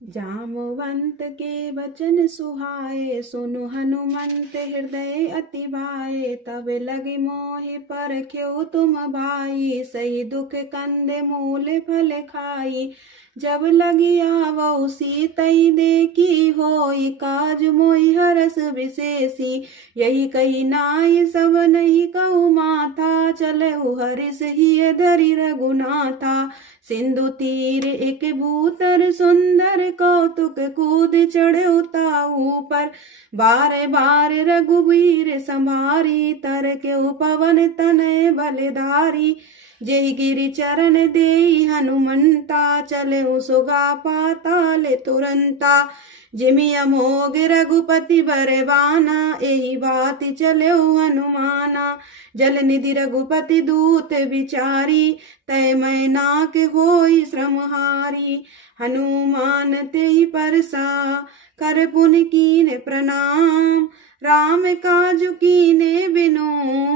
जामवंत के वचन सुहाए, सुनु हनुमंत हृदय अति भाए। तब लगी मोहि परख्यो तुम भाई, सही दुख कंदे मूल फल खाई। जब लगी आवो सीतई देखी, होई काज मोहि हरस विशेषी। यही कही नाई सब नहीं कहु माथा, चलहु हरिष हिय धरि रघुनाथा। सिंधु तीर एक भूतर सुंदर, कौतुक कूद चढ़ो ताऊ पर। बार बार रघुवीर संभारी, तर के पवन तनय बलधारी। जेहि गिरि चरण देई हनुमंता, चले सुगा पाताल तुरंता। जिमि अमोघ रघुपति बरबाना, एहि बाति चले हनुमाना। जल निधि रघुपति दूत विचारी, तय मैना के होई श्रमहारी। हनुमान तेहि परसा, कर पुनि कीन प्रणाम। राम काजु कीने बिनु,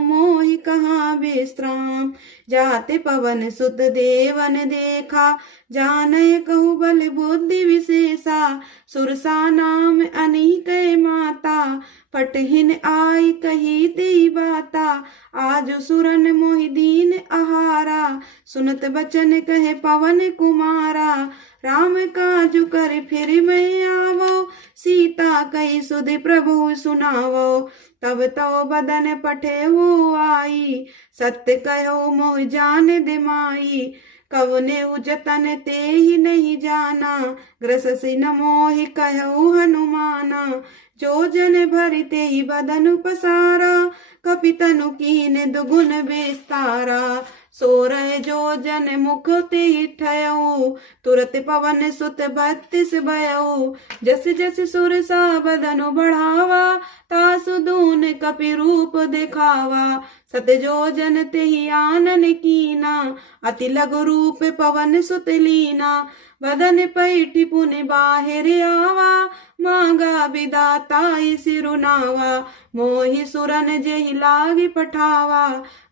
मोहि कहाँ विश्राम। जाते पवन सुत देवन देखा, जानय कहु बल बुद्धि विशेषा। सुरसा नाम अनेक माता, पटहिन आई कही ते बाता। आज सुरन मोहि दीन आहारा, सुनत बचन कहे पवन कुमारा। राम काजु कर फिर मैं आवो, सीता कही सुधि प्रभु सुनावो। तब तो बदन पठे हो आई, सत्य कहो मोह जान दिमाई। कवने जतन ते ही नहीं जाना, ग्रससि न मोहि कहो हनुमाना। जो जन भरि ते ही बदन पसारा, कपितनु कीन दुगुन विस्तारा। सोरह जो जन मुख ते ठयऊ, तुरत पवन सुत 32 भयऊ। जस जस सुरसा बदनु बढ़ावा, तासु दून कपि रूप दिखावा। सत जो जन तेहि आनन कीना, अति लघु रूप पवन सुत लीना। बदन पैठि पुनि बाहिर आवा, मांगा विदाताई सिरुनावा। मोहि सुरन जेहि लागी पठावा,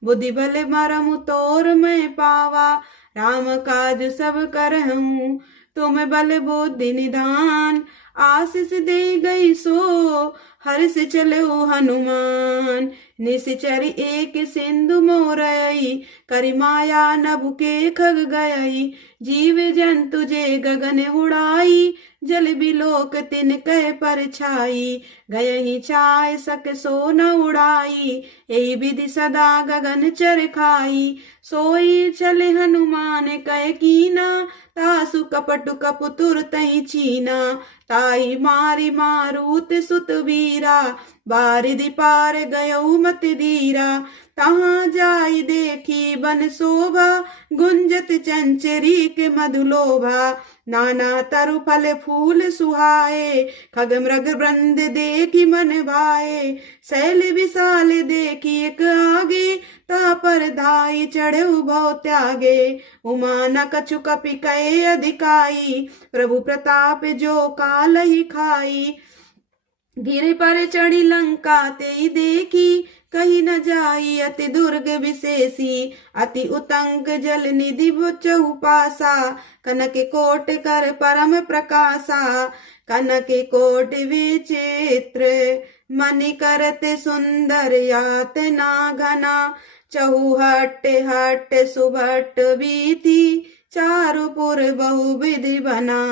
बुद्धि बल मरमु तोर मैं पावा। राम काज सब करहूँ, तुम बल बुद्धि निधान। आशीष दे गई सो, हर्ष चलो हनुमान। निश्चर एक सिंधु मोरई, करि माया नभु के खग गयई। जीव जंतु जे गगन उड़ाई, जल बिलोक तिन कह पर छाई। गयहि छाय सक सो न उड़ाई, एहि विधि सदा गगन चर खाई। सोई चले हनुमान कह कीना, तासु कपटु कपु तुरतहि छीना। ताई मारी मारुत सुत वीरा, बारिधि पार गयऊ मत धीरा। तहाँ जाई देखी बन शोभा, गुंजत चंचरी के मधुलोभा। नाना तरु फल फूल सुहाए, खग मृग वृंद देखी मन भाए। शैल विशाल देखी एक आगे, ता पर धाई चढ़े भव त्यागे। उमा न कछु कपि कहे अधिकाई, प्रभु प्रताप जो काल ही खाई। गिर पर चढ़ी लंका ते देखी, कही न जाई अति दुर्ग विशेषी। अति उतंग जल निधि चहु पासा, कनक कोट कर परम प्रकाशा। कनक कोट विचित्र, मनि करते सुंदर यातना घना। चहुहट हट सुभट बीती, चारुपुर बहुविधि बना।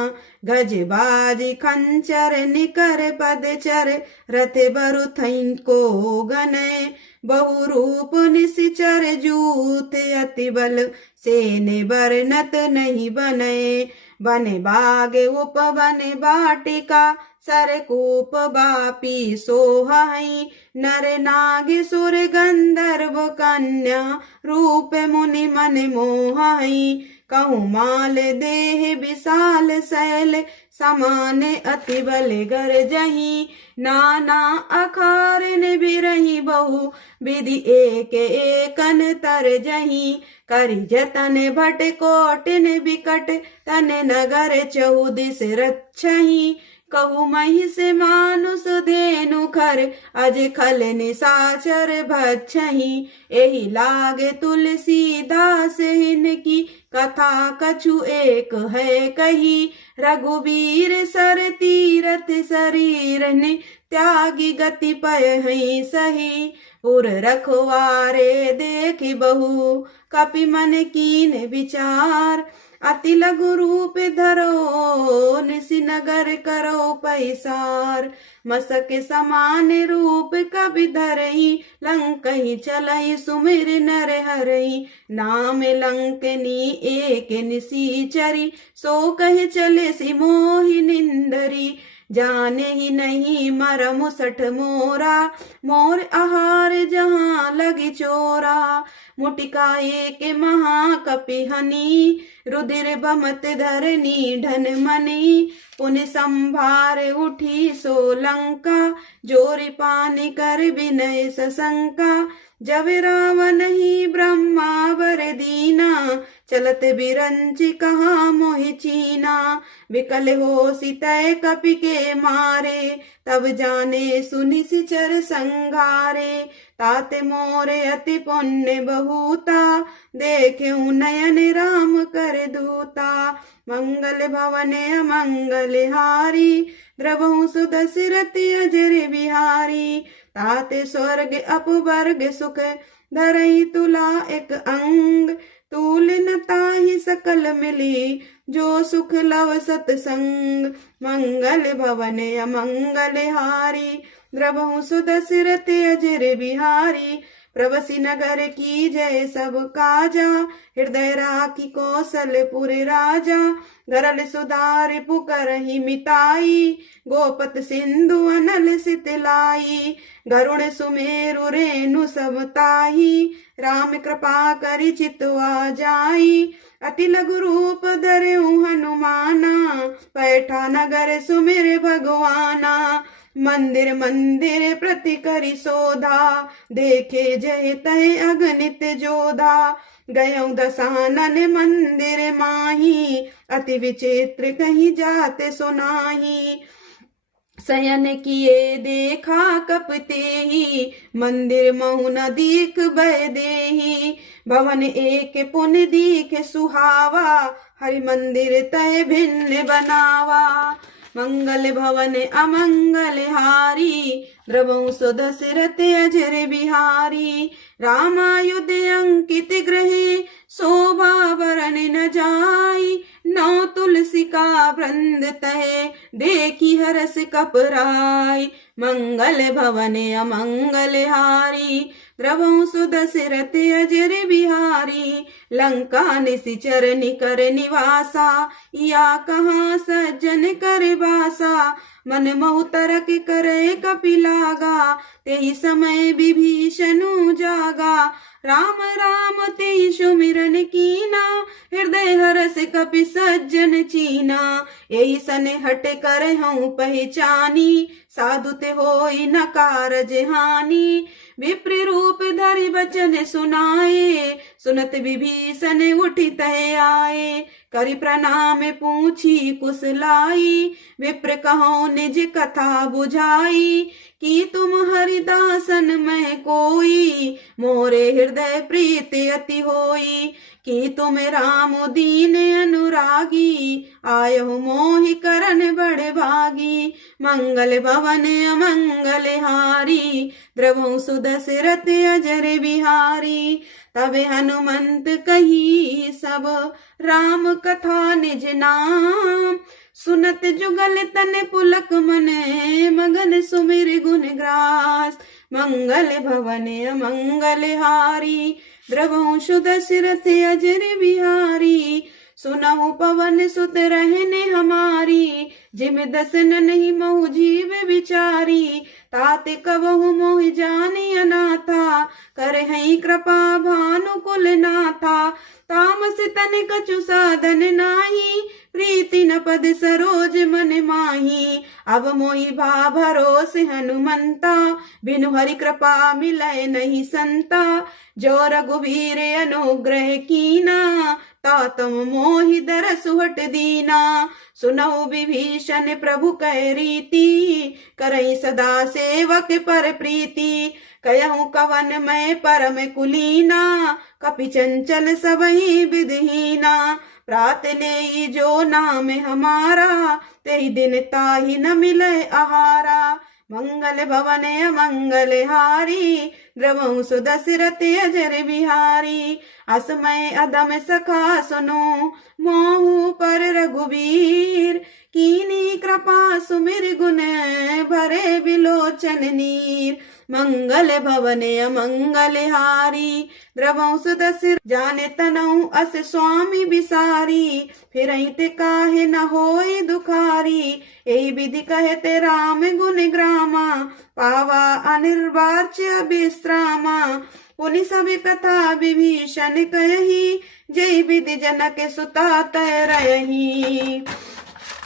गज बाज खंचर निकर पदचर, रथ बरु को गनय। बहुरूप निशिचर जूत, अति बल सेने बरनत नहीं बनय। बन बाग उपवन बाटिका, सरकूप बापी सोहाई। नर नाग सुर गंधर्व कन्या, रूप मुनि मन मोहाई। कहूँ माल देह विशाल शैल, समाने अति बल गरजहि। नाना अखारन बिरहि बहु, विधि एक एकन तरजहि। करि जतन भट कोटिन बिकट, तन नगर चहुदिस रक्षहि। कहु मही से मानुष धेनु खर अज खल निसाचर भक्षहि एहि लागे तुलसीदास हिनकी कथा कछु एक है कही रघुवीर सर तीरथ शरीर ने त्यागी गति पय हई सही उर रखवारे देखि बहु कपि मन कीन विचार अति लघु रूप धरो निसि नगर करो पैसार मसक समान रूप कवि धरई लंकहि चलई सुमिर नर हरई नाम लंकनी एक निसीचरी सो कह चले सी मोहि निंदरी जाने ही नहीं मरम सठ मोरा मोर आहार जहाँ लगी चोरा मुटिका एक महाकपि हनी रुधिर बमत धरनी धन मनी पुन संभार उठी सो लंका जोरी पानी कर विनय सशंका जब रावण ही ब्रह्मा वर दीना चलत बिरंची कहाँ मोहि चीना विकल हो सितय कपि के मारे तब जाने सुनि सिचर संगारे ताते मोरे अति पुण्य बहुता देखे नयन राम कर दूता मंगल भवने अमंगल हारी द्रवहु सुदशरथ अजर बिहारी ताते स्वर्ग अपवर्ग सुख धरई तुला एक अंग तूल न ताहि सकल मिली जो सुख लव सतसंग मंगल भवन अमंगल हारी द्रवहु सुदशरथ अजर बिहारी प्रवसी नगर की जय सब काजा हृदय राखी कौशलपुर राजा गरल सुधार पुकरहि मिताई गोपत सिंधु अनल सितलाई गरुण सुमेरु रेणु सब ताही राम कृपा करि चितवा जाई अति लघु रूप धरऊ हनुमाना पैठा नगर सुमिर भगवाना मंदिर मंदिर प्रति करि शोधा देखे जय तय अगणित जोधा गयौ दसानन मंदिर माही अति विचित्र कहीं जाते सुनाही शयन किए देखा कपते ही मंदिर महु न दीख बह देही भवन एक पुन दीख सुहावा हरि मंदिर तय भिन्न बनावा मंगल भवन अमंगल हारी द्रवहु सुदशरथ अजर बिहारी रामायुध अंकित ग्रहे शोभा वरन न जाई नौ तुलसी का वृंद तहे देखी हरस कपराई मंगल भवन अमंगल हारी द्रवहु सुदशरथ अजर बिहारी लंका निशिचर निकर निवासा या कहाँ सज्जन कर बासा मन महु तरक करे कपिलागा तेहि समय विभीषणु जागा राम राम तेहि सुमिरन कीना हृदय हरस कपि सज्जन चीना यही सने हट कर हूँ पहचानी साधु ते होई न कारज हानि विप्र रूप धरि बचन सुनाए सुनत विभीषण उठी तय आए करि प्रणाम पूछी कुशलाई विप्र कहो निज कथा बुझाई कि तुम हरिदासन में कोई मोरे हृदय प्रीति अति होई कि तुम राम दीन अनुरागी आयो मोहि करन बड़ भागी मंगल भवन अमंगल हारी द्रवहु सुदशरथ अजर बिहारी तबे हनुमंत कही सब राम कथा निज नाम सुनत जुगल तन पुलक मने मगन सुमिर गुण ग्रास मंगल भवन अमंगल हारी द्रवहु सुदशरथ अजर बिहारी सुनहु पवन सुत रहने हमारी जिम दसन नहीं महु जीव विचारी ताते कबहु मोहि जानी अनाथा कर हई कृपा भानुकुल नाथा तामस तन कछु साधन नाही प्रीति न पद सरोज मन माही अब मोहि भा भरोसे हनुमंता, बिनु हरि कृपा मिलै नहीं संता। जो रघुवीर अनुग्रह कीना, तातम मोहि दरस हट दीना। सुनहु विभीषण प्रभु कह रीति, करई सदा सेवक पर प्रीति। कहूँ कवन मैं परम कुलीना, कपि चंचल सबहि विधहीना। प्रात ले जो नाम हमारा, तेहि दिन ताहि न मिले आहारा। मंगल भवन अमंगल हारी, द्रवहु सुदशरथ अजर बिहारी। असमय अदम सखा सुनो, मोहु पर रघुवीर। कीनी कृपा सुमिर गुण, भरे बिलोचन नीर। मंगल भवन अमंगल हारी, द्रवहु सुदशरथ जाने तनहु अस स्वामी बिसारी। फिरहि ते काहे न होई दुखारी, एहि विधि कहते राम गुण ग्रामा। पावा अनिर्वाच्य विश्रामा, पुनि सब कथा विभीषण कयहि। जय विधि जनक सुता तय रयहि।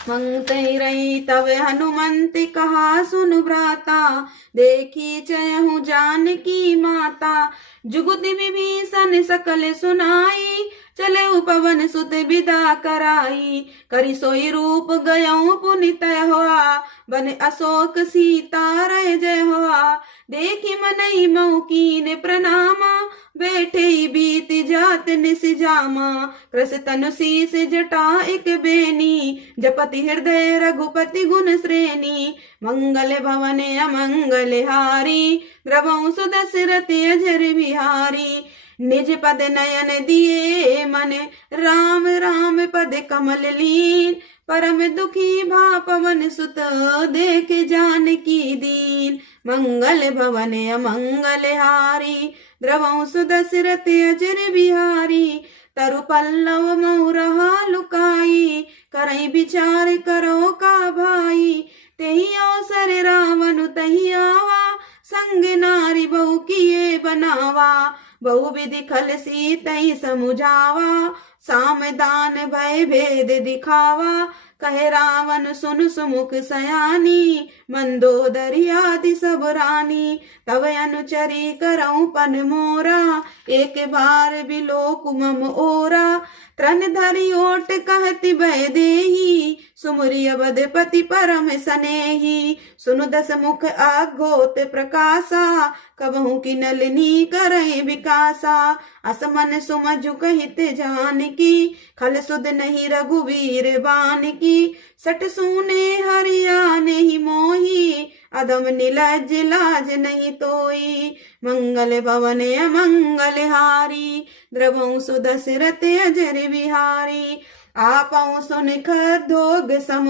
मंगते रही तब हनुमंत कहा सुनु भ्राता, देखी चयहु जानकी माता। जुगति विभीषण सकल सुनाई, चले पवन सुत विदा कराई। करि सोई रूप गयऊँ पुनि तय हुआ, बन अशोक सीता रह जय हुआ। देखी मनई मऊ कीन प्रणामा, बैठे बीत जात निस जामा। कृस तनु शीस जटा एक बेनी, जपति हृदय रघुपति गुण श्रेणी। मंगल भवन अमंगल हारी, द्रवहु सुदशरथ अजर बिहारी। निज पद नयन दिए मन, राम राम पद कमल लीन। परम दुखी भा पवन सुत, देख जानकी दीन। मंगल भवन अमंगल हारी, द्रवहु सुदशरथ अजर बिहारी। तरु पल्लव मऊ रहा लुकाई, करई विचार करो का भाई। तेहि अवसर रावण तहि आवा, संग नारी बहु किए बनावा। बहु विधि खल सीतई समुझावा, साम दान भय भेद दिखावा। कहे रावण सुन सुमुख सयानी, मंदोदरी आदि सब रानी। तब अनुचरी करऊँ पन मोरा, एक बार बिलोक मम ओरा। त्रन धरि ओट कहति भय देही, सुमरि अवधपति परम सनेही। सुनु दस मुख आघोत प्रकाशा, कबहु की नलिनी करई विकासा। असमन सुमझु कहित जानकी, खल सुध नहीं रघुवीर बानकी। सट सूने हरियाने ही मोही, अधम निलज लाज नहीं तोई। मंगल भवन अमंगल हारी, द्रवहु सुदशरथ अजर बिहारी। आपहु सुन खद्योग सम,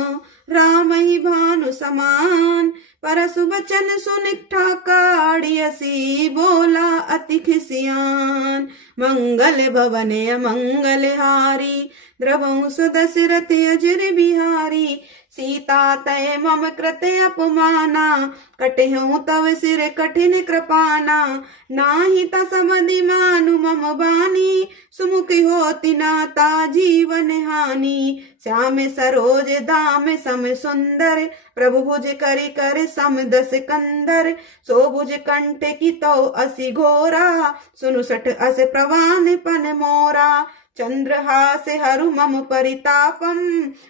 राम ही भानु समान। परसु बचन सुन ठाकाड़ियसी, बोला अति खिसियान। मंगल भवन अमंगल हारी, द्रवहु सुदशरथ अजर बिहारी। सीता तय मम कृते अपमाना, कटहु तव सिर कठिन कृपाना। नाही तसमधि मानु मम बानी, सुमुख होति नाता जीवन हानि। श्याम सरोज दाम सम सुंदर, प्रभु भुज करि कर सम दस कंधर। सो भुज कंठ की तो असि घोरा, सुनु सठ अस प्रवान पन मोरा। चंद्रहास हरु मम परितापम,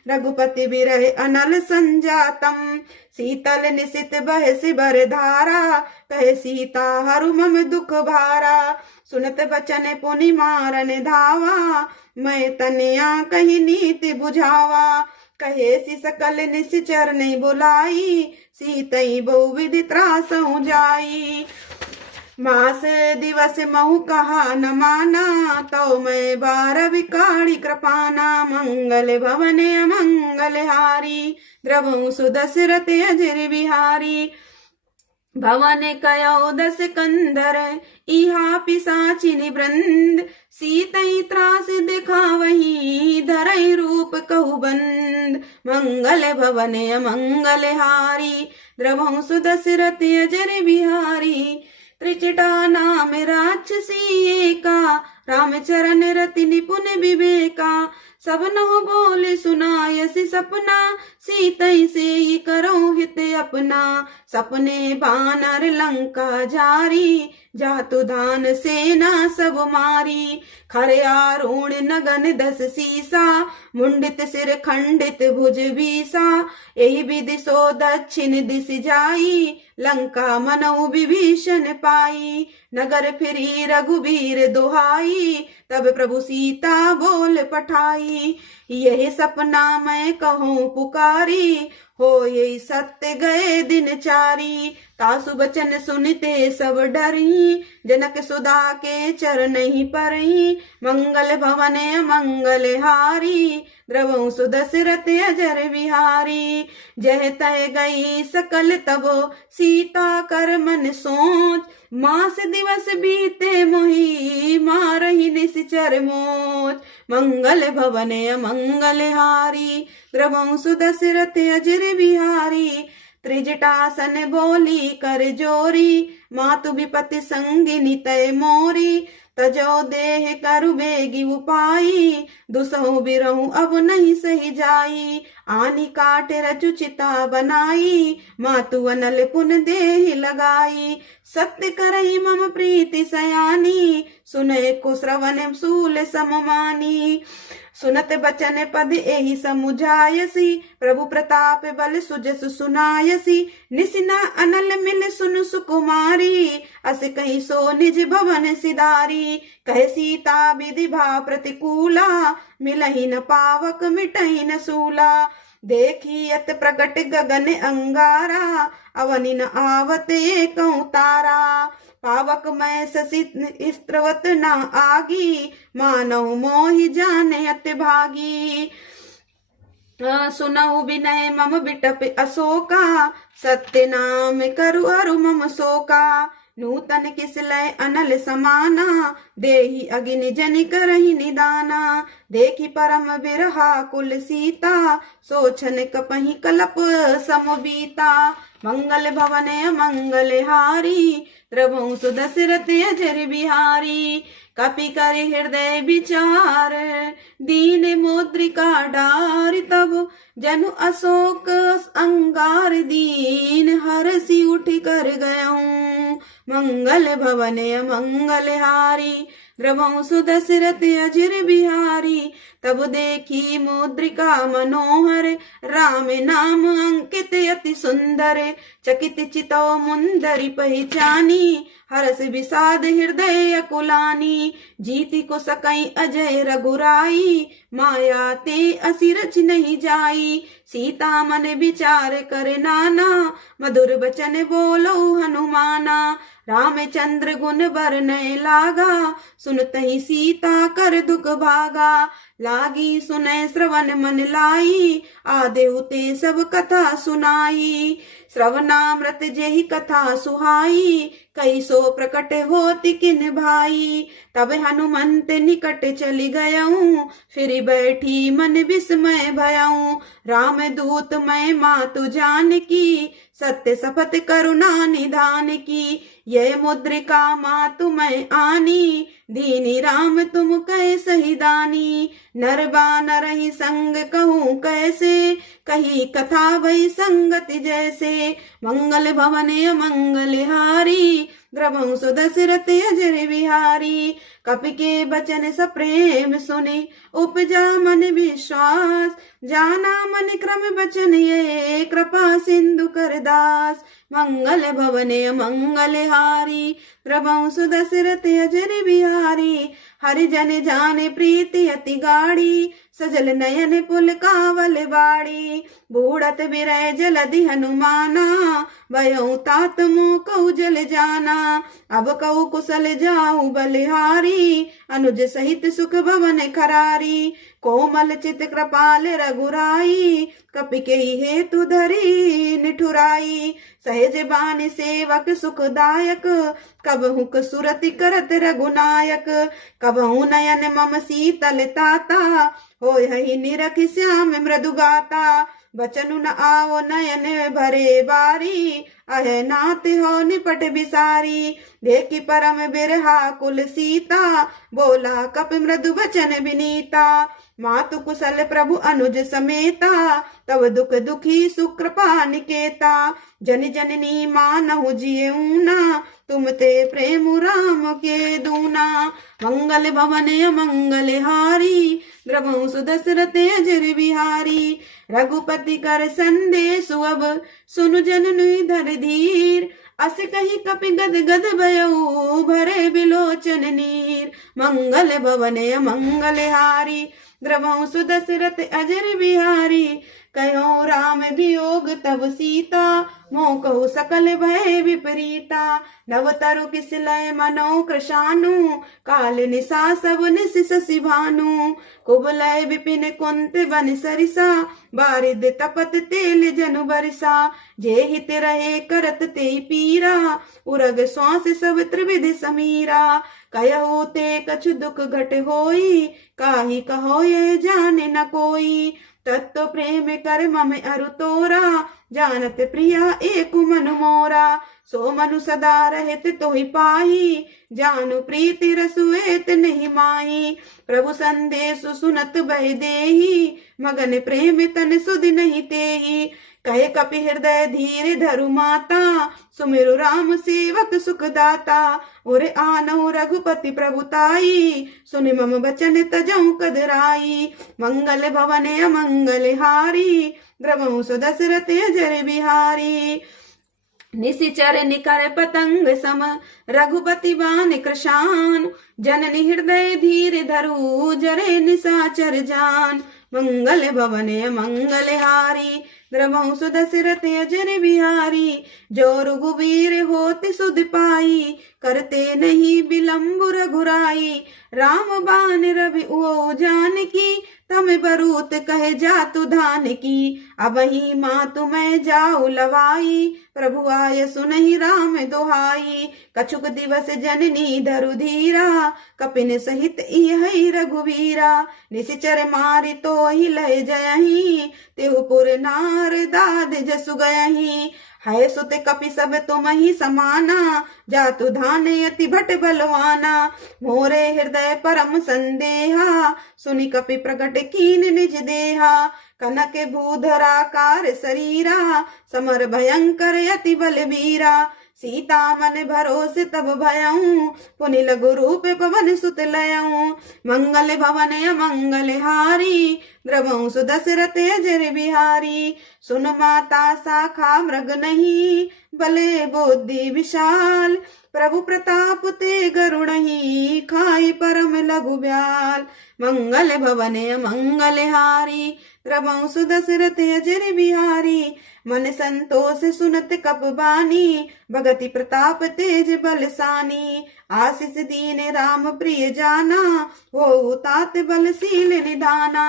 रघुपति बिरह अनल संजातम। शीतल निशित बहसि बर धारा, कहे सीता हरु मम दुख भारा। सुनत बचन पुनि मारन धावा, मैं तनया कही नीति बुझावा। कहे सी सकल निश्चर नहीं बुलाई, सीतई बहुविधि त्रासहु जाई। मास दिवस महु कहा न माना, तो मैं बार विकाड़ी कृपाना। मंगल भवन अमंगल हारी, द्रवहु सुदशरथ अजर बिहारी। भवन कयो दस कंदर, इहा पिशाचिनी वृंद। सीतई त्रास दिखावही, धरई रूप कहु बंद। मंगल भवन अमंगल हारी, द्रवहु सुदशरथ अजर बिहारी। त्रिजटा नाम राक्षसी एका, रामचरण रति निपुण विवेका। सब नो बोले सुनायसी सपना, सीतई से ही करो हित अपना। सपने बानर लंका जारी, जातु धान सेना सब मारी। खरे आरूण नगन दस सीसा, मुंडित सिर खंडित भुज बीसा। यही विधि सो दक्षिण दिश जाई, लंका मनऊ विभीषण पाई। नगर फिरी रघुबीर दुहाई, तब प्रभु सीता बोल पठाई। यही सपना मैं कहूँ पुकारी, हो यही सत्य गए दिन चारी। तासु बचन सुनते सब डरी, जनक सुधा के चरण ही परई। मंगल भवन मंगल हारी, द्रवहु सुदशरथ अजर बिहारी। जह तह गई सकल तबो, सीता कर मन सोच। मास दिवस बीते मोही, मारहि निश्चर मोच। मंगल भवन मंगल हारी, द्रवहु सुदशरथ अजर बिहारी। त्रिजटासन बोली कर जोरी, मातु विपति संगिनी तय मोरी। तजो देह करु बेगी उपाई, दुसहु बिरहु अब नहीं सही जाई। आनी काट रचु चिता बनाई, मातु अनल पुन देहि लगाई। सत्य करई मम प्रीति सयानी, सुने को श्रवण सूल सममानी। सुनत बचन पद एहि समुझायसी, प्रभु प्रताप बल सुजस सुनायसी। निसिना अनल मिल सुन सुकुमारी, अस कही सो निज भवन सिधारी। कहे सीता विधि भा प्रतिकूला, मिलहि न पावक मिटहि न सूला। देखी यत प्रकट गगन अंगारा, अवनि न आवत एकौ तारा। पावक मैं शशि स्त्रवत न आगी, मानव मोहि जाने अति भागी। सुनऊ विनय मम बिटप अशोका, सत्य नाम करु अरु मम शोका। नूतन किसलय अनल समाना, देहि अग्नि जनि करहि निदाना। देखी परम बिरहा कुल सीता, सोचन कपहि कलप समबीता। मंगल भवन मंगल हारी, द्रवहु सुदशरथ अजर बिहारी। कपि कर हृदय विचार, दीन मुद्रिका डार। तब जनु अशोक अंगार, दीन हरसि उठ कर गयऊँ। मंगल भवन मंगल हारी, द्रवहु सुदशरथ अजर बिहारी। तब देखी मुद्रिका मनोहर, राम नाम अंकित अति सुंदर। चकित चितौ मुंदरी पहचानी, हरस विषाद हृदय अकुलानी। जीति को सकई अजय रघुराई, माया ते असिरच नहीं जाई। सीता मन विचार कर नाना, मधुर बचन बोलो हनुमाना। रामचंद्र गुण बरनय लागा, सुनतहि सीता कर दुख भागा। लागी सुनय श्रवण मन लाई, आदेहु ते सब कथा सुनाई। श्रवणामृत जेहि कथा सुहाई, कई सो प्रकट होति किन भाई। तब हनुमंत निकट चली गयऊँ, फिर बैठी मन विस्मय भयऊँ। राम दूत मैं मातु जानकी, सत्य शपथ करुणा निधान की। यह मुद्रिका मातु मैं आनी, दीनी राम तुम कह सही दानी। नर बानर ही संग कहूँ कैसे, कही कथा वही संगति जैसे। मंगल भवन मंगल हारी, द्रवहु सुदशरथ अजर बिहारी। कपि के बचन सप्रेम सुनि, उपजा मन विश्वास। जाना मन क्रम बचन ये, कृपा सिंधु कर दास। मंगल भवन मंगल हारी, द्रवहु सुदशरथ अजर बिहारी। हरिजन जाने प्रीति अति गाढ़ी, सजल नयन पुल कावल बाड़ी। बूढ़त बिरय जलधि हनुमाना, भयउ तात मोह कहु जल जाना। अब कहु कुशल जाऊ बलिहारी, अनुज सहित सुख भवन खरारी। कोमल चित कृपाल रघुराई, कपि के हेतु धरी निठुराई। सहज बानी सेवक सुखदायक, कबहु सुरति करत रघुनायक। कबहु नयन मम शीतल ताता, होय हहि निरखि श्याम मृदु गाता। बचनु न आवो नयन भरे बारी, अह नाथ हो निपट बिसारी। देखी परम बिरहा कुल सीता, बोला कपि मृदु बचन विनीता। मातु कुशल प्रभु अनुज समेता, तब दुख दुखी सुकृपा निकेता। जन जननी मानहु जिए ऊना, तुम ते प्रेम राम के दूना। मंगल भवन मंगल हारी, द्रवहु सुदशरथ अजर बिहारी। रघुपति कर संदेश अब, सुनु जननी धर धीर। अस कही कपि गद गद भयो, भरे बिलोचन नीर। मंगल भवन मंगल हारी, द्रवहु सुदशरथ अजर बिहारी। कहो राम वियोग तब सीता, मोह कहु सकल भय विपरीता। नव तरु किस लय मनो कृशानु, काल निशा सब निश शशि भानु। कुबलय विपिन कुंत बन सरिसा, बारिद तपत तेल जनु बरिसा। जे हित रहे करत ते पीरा, उरग श्वास सब त्रिविध समीरा। कहु ते कछु दुख घट होई, काहि कहो ये जाने न कोई। तत्व प्रेम कर मम अरु तोरा, जानत प्रिया एक मन मोरा। सो मनु सदा रहत तोहि पाही, जानु प्रीति रसुएत नहीं माही। प्रभु संदेश सुनत बह देही, मगन प्रेम तन सुध नहीं तेही। कहे कपि हृदय धीर धरु माता, सुमिरु राम सेवक सुखदाता। उर आनहु रघुपति प्रभुताई, सुनि मम बचन तजऊ कदराई। मंगल भवन अमंगल हारी, द्रवहु सुदशरथ अजर बिहारी। निशिचर निकर पतंग सम, रघुपति बान कृशान। जननी हृदय धीर धरु, जरे निशाचर जान। मंगल भवन मंगल हारी, द्रवहु सुदशरथ अजर बिहारी। जो रघुवीर होत सुध पाई, करते नहीं विलंब रघुराई। राम बान रवि ओ जानकी, तम बरूत कहे जातु धान की। अबहि मातु मैं जाऊ लवाई, प्रभु आय सुनहि राम दोहाई। कछुक दिवस जननी धरु धीरा, कपिन सहित इहि रघुवीरा। निशिचर मारि तोहि लय जयहि, तेहुपुर नार दाद जसु गयहि। है सुत कपि सब तुम ही समाना, जातु धान अति भट बलवाना। मोरे हृदय परम संदेहा, सुनि कपि प्रगट कीन निज देहा। कनक भूधराकार शरीरा, समर भयंकर अति बलवीरा। सीता मन भरोसे तब भयऊ, पुनि लघु रूप पवन सुत लयऊ। मंगल भवन अमंगल हारी, द्रवहु सुदशरथ अजर बिहारी। सुन माता शाखा मृग नहीं, बले बुद्धि विशाल। प्रभु प्रताप ते गरुड़हि, खाई परम लघु ब्याल। मंगल भवन अमंगल हारी, द्रवहु सुदशरथ अजर बिहारी। मन संतोष सुनत कप बानी, भगति प्रताप तेज बलसानी। आशीष दीन राम प्रिय जाना, हो तात बलशील निधाना।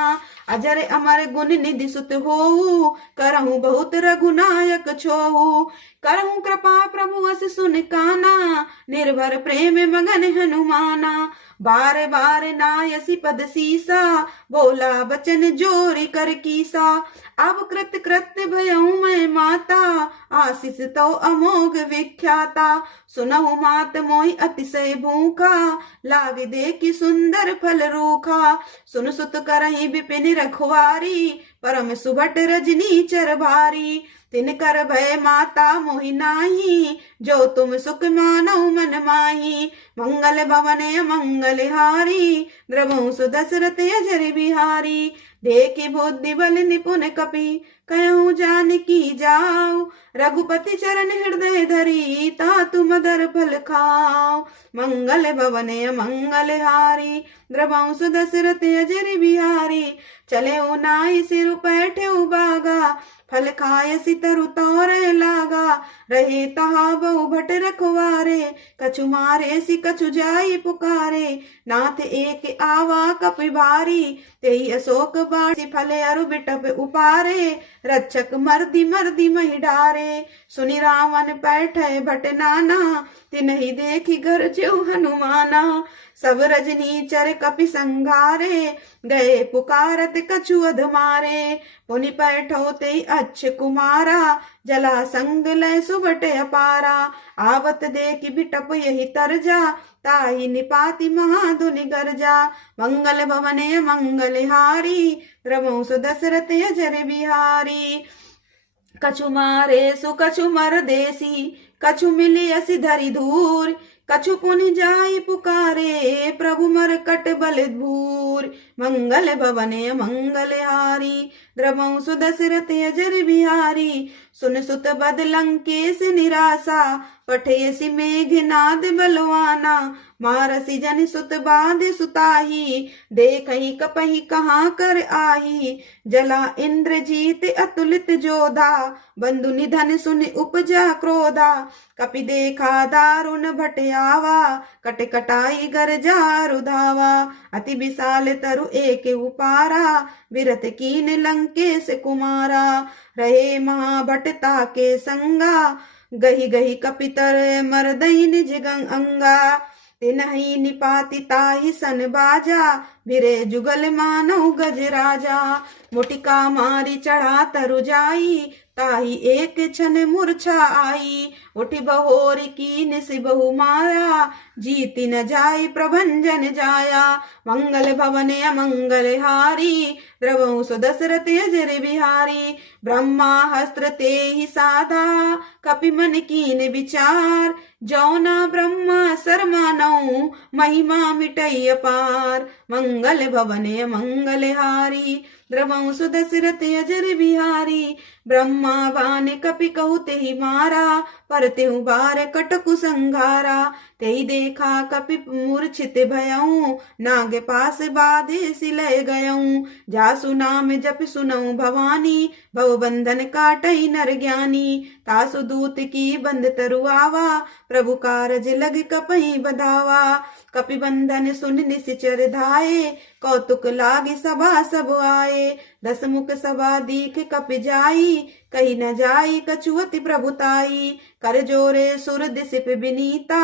अजर अमर गुण निधि सुत होऊ, करहु बहुत रघुनायक छोऊ। करहु कृपा प्रभु अस सुन काना, निर्भर प्रेम मगन हनुमाना। बार बार नायसी पद सीसा, बोला बचन जोरी कर कीसा। अब कृत कृत्य भयऊ मैं माता, आशीष तो अमोघ विख्याता। सुनहु मात मोहि अतिशय भूखा, लाग देखि सुंदर फल रूखा। सुन सुत करहि विपिन रखवारी, परम सुभट रजनी चर भारी। तिन कर भय माता मोहि नाही, जो तुम सुख मानौ मन माही। मंगल भवन अमंगल हारी, द्रवहु सुदशरथ अजर बिहारी। देखि बुद्धि बल निपुण कपि, कहूँ जानकी जाऊ। रघुपति चरण हृदय धरी, तातु मदर फल खाओ। मंगल भवन अमंगल हारी, द्रवहु सुदशरथ अजर बिहारी। चले नाई सिर पैठे बागा, फल खाय सितरु तोरे लागा। रहे तहा बहु भट रखवारे, कछु मारे सि कछु जाई पुकारे। नाथ एक आवा कपि भारी, तेई अशोक बासी फले अरु बिटप उपारे। रक्षक मर्दी मर्दी मही डारे, सुनि रावण बैठे भट नाना। तिनहि देखि गरजेउ हनुमाना। सब रजनी चर कपि संघारे, गए पुकारत कछु अधमारे। पुनि पैठोते अच्छ कुमारा, जला संग लय सुबट अपारा। आवत देख बिटप यही तरजा, ताहि निपाति महाधुनि गर्जा। मंगल भवने मंगल हारी, द्रवौ सु दशरथ अजर बिहारी। कछु मारे सु कछु मर देसी, कछु मिली असि धरि धूर। कछु पुनि जाई पुकारे, प्रभु मरकट बल धूर। मंगल भवने मंगल हारी, द्रवौ सु दशरथ अजर बिहारी। सुन सुत बद लंकेश निराशा, पठेसि मेघनाद बलवाना। मारसी जन सुत बाध सुताही, देखहि कपहि कहाँ कर आही। जला इंद्रजीत अतुलित जोधा, बंधु निधन सुन उपजा क्रोधा। कपि देखा दारुण भट आवा, कट कटाई गरजा रुधावा। अति विशाल तरु एक उपारा, विरत कीन लंकेश कुमारा। रहे महाभटता के संगा, गही गही कपितर मरदई निज अंगा। तिनहि निपाति ताहि सन बाजा, भिरे जुगल मानव गज राजा। मुटिका मारी चढ़ा तरु जाई, ताहि एक क्षण मूर्छा आई। उठि बहोरी कीन सि बहु मारा, जीति न जाई प्रभंजन जाया। मंगल भवने अमंगल हारी, द्रवौ सु दशरथ अजर बिहारी। ब्रह्मा हस्त्र तेहि साधा, कपि मन कीन विचार। जौना ब्रह्मा शर्मानौ, महिमा मिटई अपार। मंगल भवने मंगल हारी, द्रवौ सु दशरथ अजर बिहारी। ब्रह्मा बान कपि कहु तेहि मारा, पर तेहु बार कटकु संघारा। तेहि देखा कपि मूर्छित भयऊ, नाग पास बाधे सिलय गयऊ। जासु नाम जप सुनऊ भवानी, भव बंधन काटई नर ज्ञानी। तासु दूत की बंद तरु आवा, प्रभु कारज लग कपहि बधावा। कपि बंधन सुन निशिचर धाये, कौतुक लागे सभा सब आए। दस मुख सभा दीख कपि जाई, कही न जाई कछुअति प्रभुताई। कर जोरे सुर दिसिप बिनीता,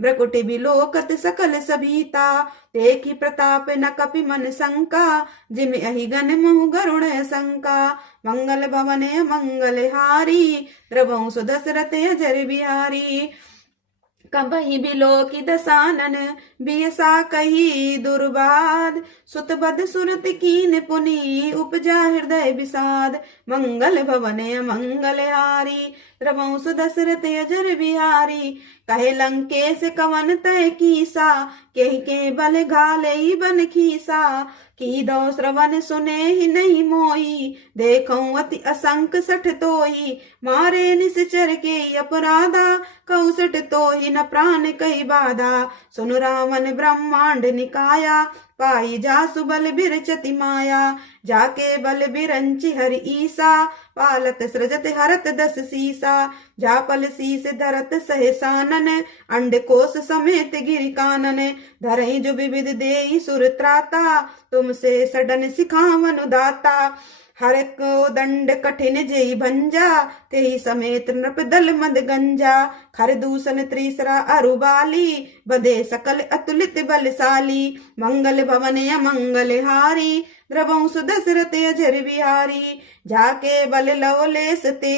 भ्रकुटि बिलोकत सकल सभीता। देखी प्रताप न कपि मन शंका, जिम अहि गण महु गरुण शंका। मंगल भवने मंगल हारी, द्रवौ सु दशरथ अजर बिहारी। कबहि बिलोकि दसानन, बियसा कही दुर्बाद। सुत बद सुरत कीन पुनि, उपजा हृदय विषाद। मंगल भवने मंगल हारी, द्रवौ सु दशरथ अजर बिहारी। कहे लंकेश कवन तय कीसा, केहि के बल घाले बन खीसा। की दो श्रवण सुने ही नहीं मोई, देखऊं अति असंक सठ तोई। मारे निश्चर के अपराधा, कहु सठ तोहि न प्राण कही बाधा। सुन रावण ब्रह्मांड निकाया, पाई जासु बल बिरचति माया। जाके बल बिरंचि हरि ईसा, पालत सृजत हरत दस सीसा। जापल शीस धरत सहसानन, अंड कोश समेत गिरि कानन। धरई जो विविध देई सुर त्राता, तुमसे सडन सिखावन दाता। हर को दंड कठिन जेई भंजा, तेहि समेत नृप दल मद गंजा। खर दूषण त्रिसरा अरुबाली, बधे सकल अतुलित बलशाली। मंगल भवने मंगल हारी, द्रवौ सु दशरथ अजर बिहारी। जाके बल लवलेस ते,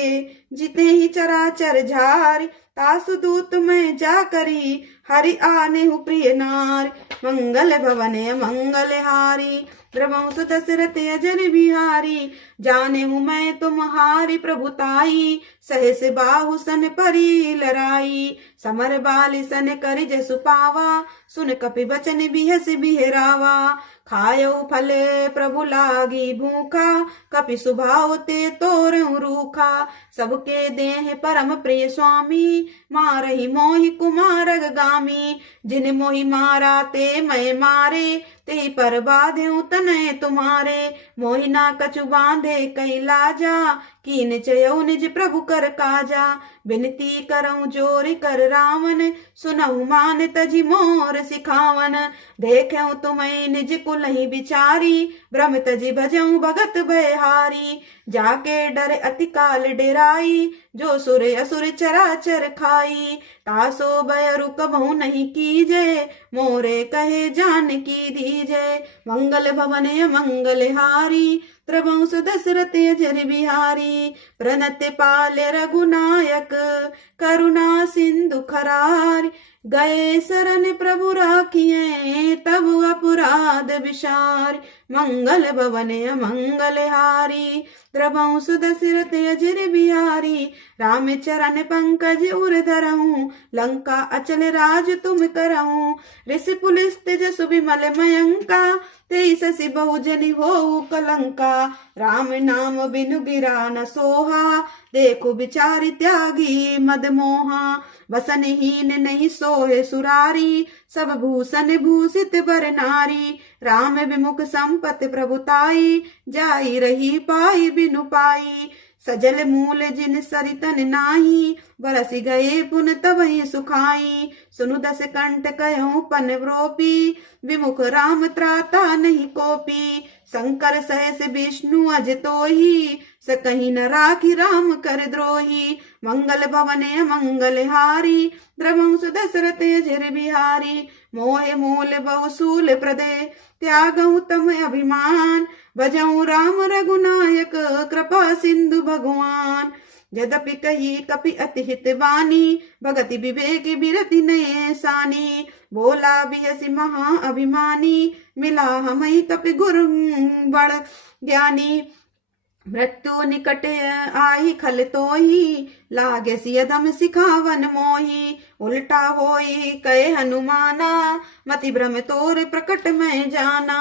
जिते ही चराचर झार। तासु दूत मैं जा करी, हरि आने हु प्रिय नार। मंगल भवने मंगल हारी, द्रवौ सु दशरथ अजर बिहारी। जाने हूँ मैं तुम्हारी प्रभुताई, सहस बाहु सन परी लराई। समर बाली सन करि जसु पावा, सुन कपि बचन बिहस बिहरावा। खायो फल प्रभु लागी भूखा, कपि सुभाव ते तोरहु रूखा। सबके देह परम प्रिय स्वामी, मारहि मोहि कुमारग गामी। जिन मोहि मारा ते मैं मारे, तेहि पर बाध्यु तनय तुम्हारे। मोहि ना कछु बांधे कई लाजा, कीन चयऊ निज प्रभु कर काजा। बिनती करऊं जोरि कर रावण, सुनहु मान तजि मोर सिखावन। देखऊं तुम्हें निज कुलहि बिचारी, भ्रम तजि भजऊं भगत भयहारी। जाके डर अति काल डेराई, जो सुर असुर चराचर खाई, तासो बयरु कबहु नहीं कीजे, मोरे कहे जान की दीजे। मंगल भवन मंगल हारी, त्रवंश दशरथ अजर बिहारी, प्रणत पाल रघुनायक, करुणा सिंधु खरार। गए शरण प्रभु राखिए, तब अपराध विसार। मंगल भवन मंगल हारी, त्रवंश दशरथ अजर बिहारी, राम चरण पंकज उर धरऊं, लंका अचल राज तुम करऊं। ऋषि पुलिस तेजस विमल मयंका, तेई शशि बहुजनि हो कलंका। राम नाम बिनु गिरा न सोहा, देखो बिचारी त्यागी मद मोहा। वसन हीन नहीं सोहे सुरारी, सब भूषण भूषित बर नारी। राम विमुख संपत प्रभुताई, जाई रही पाई बिनु पाई। सजल मूल जिन सरितन नाही, बरस गए पुन तबहि सुखाई। सुनु दस कंठ कहो पन व्रोपी, विमुख राम त्राता नहीं कोपी। शंकर सहस विष्णु अज तोही, सकहीं न राखी राम कर द्रोही। मंगल भवन मंगल हारी, त्रवंश दशरथ अजर बिहारी। मोह मूल बहुसूल प्रदे, त्यागऊ तम अभिमान। भजऊ राम रघुनायक, कृपा सिंधु भगवान। यद्यपि कही कपि अति हित बानी, भगति विवेक बिरति नये सानी। बोला बिहसी महा अभिमानी, मिला हमई कपि गुरु बड़ ज्ञानी। मृत्यु निकट आई खल तोही, लागे सियदम सिखावन मोही। उल्टा होई कहे हनुमाना, मति भ्रम तोर प्रकट में जाना।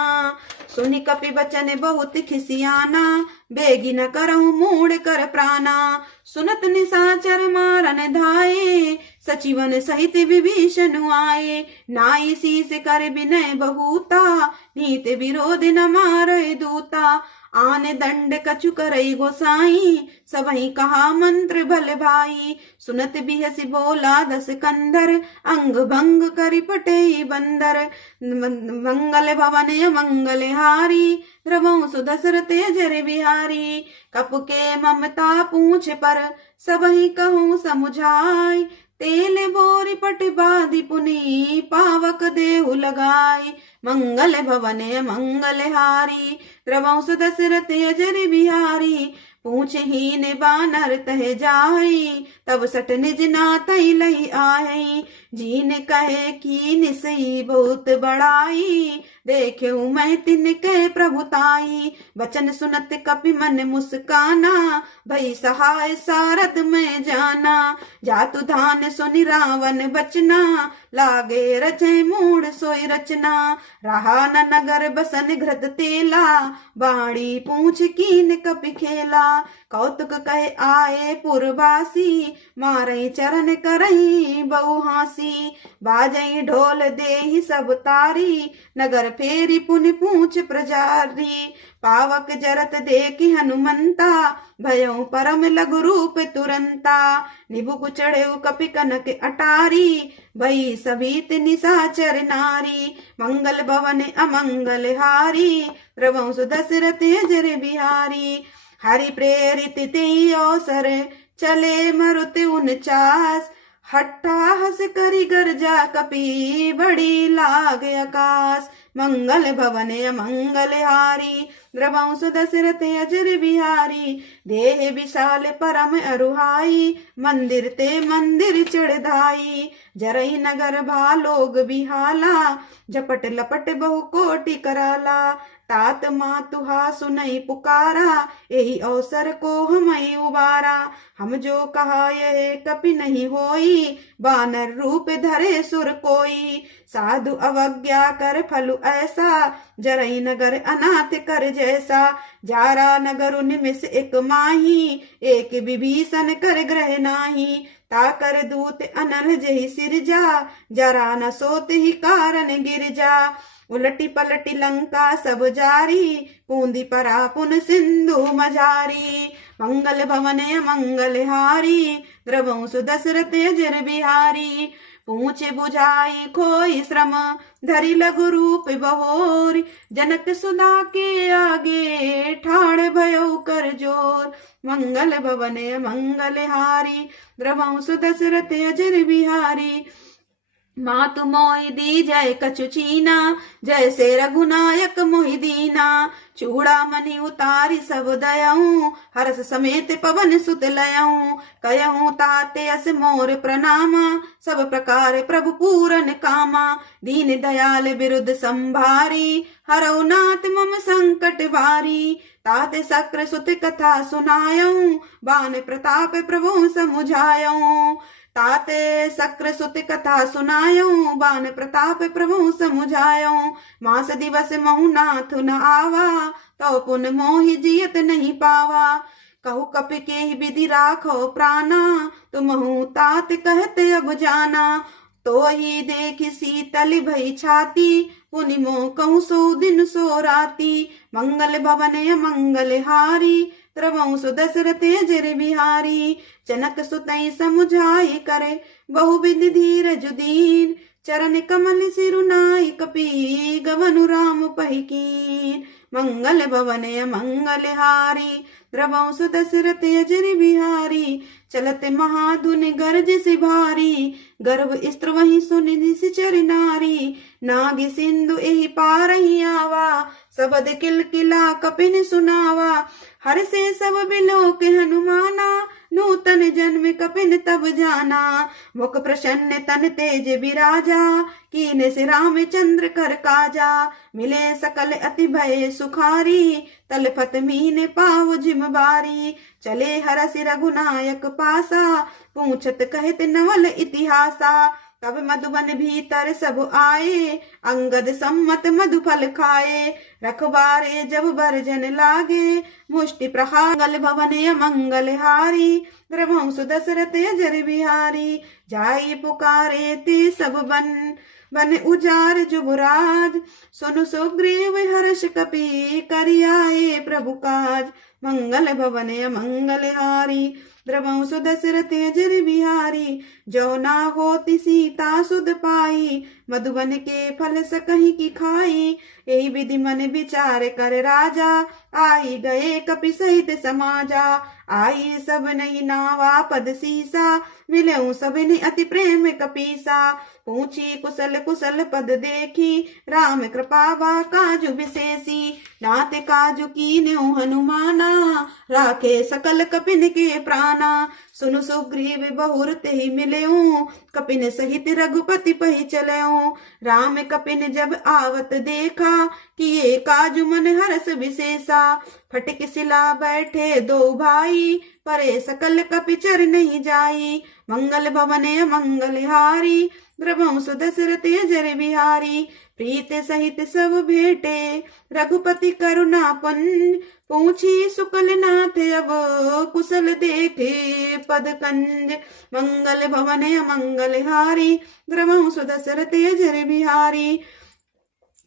सुनि कपि बचन बहुत खिसियाना, बेगी न करऊं मूड कर प्राणा। सुनत निशाचर मारन धाये, सचिवन सहित विभीषण आए। नाई शीस कर विनय बहुता, नीत विरोध न मारे दूता। आन दंड कछु करई गोसाई, सबहि कहा मंत्र भल भाई। सुनत बिहसी बोला दस कंधर, अंग भंग करि पटेई बंदर। मंगल भवन मंगल हारी, त्रवंश दशरथ अजर बिहारी। कप के ममता पूछ पर, सबहि कहूँ समुझाई। तेल बोरी पट बाधि पुनि, पावक देहु लगाई। मंगल भवन मंगल हारी, त्रवंश दशरथ अजर बिहारी। पूछ हीन बानर तह जाई, तब सट निज नातई लई आई। जीन कहे कीन सही बहुत बड़ाई, देखे मैं तिनके प्रभुताई। वचन सुनत कपि मन मुस्काना, भई सहाय सारथ में जाना। जातु धान सुनि रावण बचना, लागे रचे मूड सोई रचना। रहा न नगर बसन घृत तेला, बाणी पूछ कीन कपि खेला। कौतुक कहे आए पुरवासी, मारई चरण करई बहु हासी। बाजई ढोल देहि सब तारी, नगर फेरी पुनि पूछ प्रजारी। पावक जरत देखि हनुमंता, भयउ परम लघु रूप तुरंता। निबुक चढ़ेउ कपि कनक अटारी, भई सभीत निशाचर नारी। मंगल भवन अमंगल हारी, त्रवंश दशरथ अजर बिहारी। हरि प्रेरित तेई अवसर, चले मरुति 49। हट्टा हस करी गर्जा कपि, बड़ी लाग आकाश। मंगल भवन मंगल हारी, त्रवंश दशरथ अजर बिहारी। देह विशाल परम अरुहाई, मंदिर ते मंदिर चढ़ाई। जरई नगर भालोग बिहाला, झपट लपट बहु कोटि कराला। तात मातुहा सुनई पुकारा, यही अवसर को हमई उबारा। हम जो कहा यह कपि नहीं होई, बानर रूप धरे सुर कोई। साधु अवज्ञा कर फलु ऐसा, जरई नगर अनाथ कर जैसा। जारा नगर निमिष एक माही, एक विभीषण कर ग्रह नाही। ताकर दूत अनल जही सिरजा, जरा न सोत ही कारण गिर जा। उलटी पलटी लंका सब जारी, पूंदी परा पुन सिंधु मझारी। मंगल भवन मंगल हारी, त्रवंश दशरथ अजर बिहारी। पूछे बुझाई खोई श्रम धरि लघु रूप बहोर। जनक सुधा के आगे ठाड़ भयो कर जोर। मंगल भवन मंगल हारी द्रवंसु दशरथ अजर बिहारी। मातु मोहि दी जय कछु चीना जैसे रघुनायक मोहि दीना। चूड़ामणि उतारी सब दयऊं हर्ष समेत पवन सुत लयऊं। कयऊं ताते अस मोर प्रणामा सब प्रकार प्रभु पूरन कामा। दीन दयाल बिरुद संभारी हरऊ नाथ मम संकट भारी। ताते शक्र सुत कथा सुनायऊं बान प्रताप प्रभु समुझायऊं। ताते शक्र सुत कथा सुनायऊं बान प्रताप प्रभु समुझायऊं। मास दिवस महु नाथ न आवा तो पुन मोहि जियत नहीं पावा। कहु कपि के विधि राखो प्राणा तुमहु तात कहते अब जाना। तो ही देख शीतल भई छाती पुनि मोह कहूँ सो दिन सो राती। मंगल भवन मंगल हारी द्रवंसु दशरथ अजर बिहारी। जनक सुतई समुझाई करे बहुविधि धीरज दीन। चरण कमल सिरुनाई कपि गवनु राम पहि कीन। मंगल भवन मंगल हारी द्रवंसु दशरथ अजर बिहारी। चलत महाधुन गरज से भारी गर्भ स्त्र वही सुनि निश्चर नारी। नाग सिंधु एहि पार ही आवा सबद किलकिला कपिन सुनावा। हर से सब बिलोक हनुमाना नूतन जन्म कपिन तब जाना। मुख प्रसन्न तन तेज बिराजा कीने से रामचंद्र कर काजा। मिले सकल अति भय सुखारी तलफत मीने पाव जिम बारी। चले हरस रघुनायक पासा पूछत कहत नवल इतिहासा। तब मधुबन भीतर सब आए अंगद सम्मत मधुफल खाए। रखबारे जब बरजन लागे मुष्टि प्रहार। मंगल भवन मंगल हारी द्रवंसु दशरथ अजर बिहारी। जाई पुकारे ते सब बन उजार जुबराज। सुनु सुग्रीव हर्ष कपि करियाए प्रभु काज। मंगल भवन मंगल हारी द्रवंसु दशरथ अजर बिहारी। जो ना होती सीता सुध पाई मधुबन के फल सकहीं की खाई। यही विधि मन विचार कर राजा आई गए कपि सहित समाजा। आई सब नहीं नावा पद सीसा मिले सब ने अति प्रेम कपीसा। पूछी कुशल कुशल पद देखी राम कृपा बा काजु विशेषी। नाथ काजु कीन्यो हनुमाना राखे सकल कपिन के प्राणा। सुनु सुग्रीव बहुर तेहि मिलेऊं कपिन सहित रघुपति पहि चलेऊं। राम कपिन जब आवत देखा किए काजु मन हरस विशेषा। फटक सिला बैठे दो भाई परे सकल कपि चर नहीं जाई। मंगल भवन मंगल हारी द्रवंसु दशरथ अजर बिहारी। प्रीत सहित सब भेटे रघुपति करुणापन। पूछी सुकल नाथ अब कुशल देखे पद कंज। मंगल भवन मंगल हारी द्रवंसु दशरथ अजर बिहारी।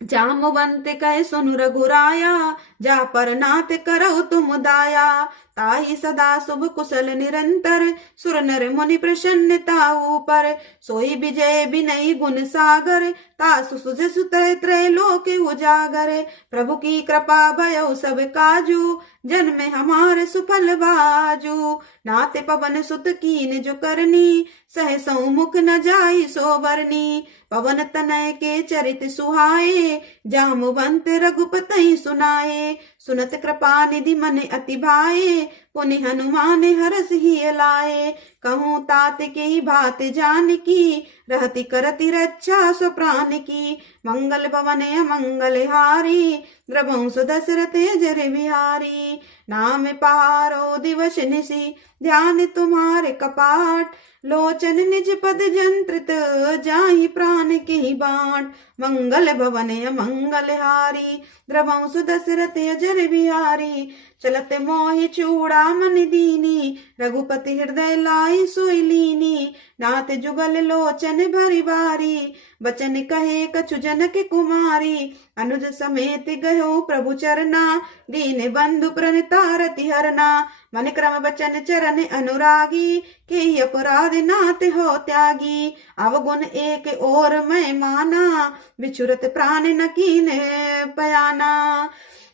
जामवंत कह सुनु रघुराया जा पर नाथ करो तुम दाया। ताहि सदा शुभ कुशल निरंतर सुर नर मुनि प्रसन्नता ऊपर। सोई विजय बिनई गुण सागर तासु सुज सुत त्रय लोक उजागर। प्रभु की कृपा भयो सब काजू जन्म हमारे सुफल बाजू। नाथ पवन सुत कीन जो करनी सह सौमुख न जाई सोबरनी। पवन तनय के चरित सुहाए जामवंत रघुपति सुनाए। सुनत कृपा निधि मन अति भाए पुनि हनुमान हरस ही लाए। कहूँ तात की बात जान की रहती करती रक्षा सो प्राण की। मंगल भवन मंगल हारी द्रवंसु दशरथ अजर बिहारी। नाम पहारो दिवस निशि ध्यान तुम्हारे कपाट। लोचन निज पद जंत्रित जाहि प्राण की बाट। मंगल भवन मंगल हारी द्रवंसु दशरथ अजर बिहारी। चलत मोहि चूड़ा मन दीनी, रघुपति हृदय लाई सोई लीनी। नाथ जुगल लोचन भरी बारी, बचन कहे कछु जनक कुमारी। अनुज समेत गयो प्रभु चरना, दीन बंधु प्रणतारति हरना। मन क्रम बचन चरण अनुरागी, के अपराध नाथ हो त्यागी। अवगुण एक और मैं माना, बिछुरत प्राण न कीने पयाना।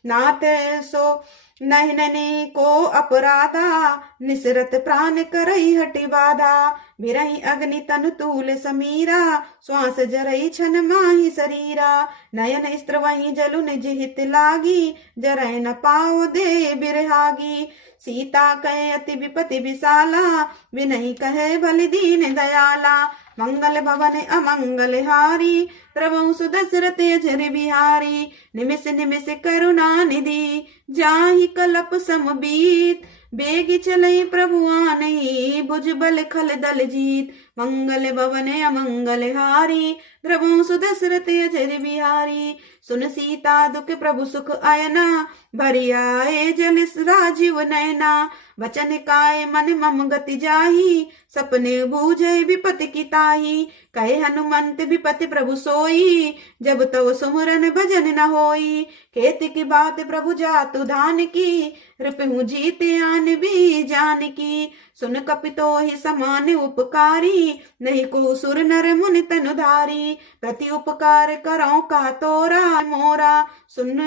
नाथ सो नैननी को अपराधा, निसरत प्राण करई हटि बाधा। बिरही अग्नि तनु तूल समीरा, श्वास जरई छन माही शरीरा। नयन स्त्र वही जलु निज हित लागी, जरय न पाओ दे बिरहागी। सीता कहे अति विपति विशाला, विनय कहे बलि दीन दयाला। मंगल भवन अमंगल हारी, प्रभु सुदशरथ अजर बिहारी। निमिष निमिष करुणा निधि, जाहि कलप समबीत। बेगी चलई प्रभु आनई, भुज बल खल दल जीत। मंगल भवन अमंगल हारी, प्रभु सुदशरथ अजर बिहारी। सुन सीता दुख प्रभु सुख आयना, भरी आए जल राजीव नयना। वचन काय मन मम गति जाही, सपने बूझे विपति की ताही। कहे हनुमंत विपति प्रभु सोई, जब तव सुमरन भजन न होई। खेती की बात प्रभु जातु धान की, रिपहु जीते आन भी जान की। सुन कपितो ही समान उपकारी, नहीं को सुर नर मुनि तनुधारी। प्रति उपकार करो का तोरा मोरा, सुन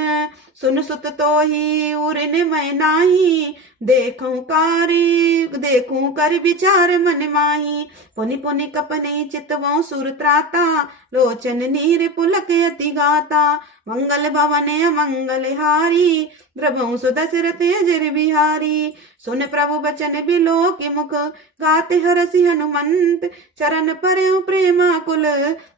सुन सुत तो ही उरिन मैं नाही। देखूं कर विचार मन माही। पुनि पुनि कपने चितवों सुर त्राता, लोचन नीर पुलक अति गाता। मंगल भवन अमंगल हारी, प्रभु सुदशरथ अजर बिहारी। सुन प्रभु बचन बिलो के मुख, गाते हरसि हनुमंत। चरण परे प्रेमाकुल,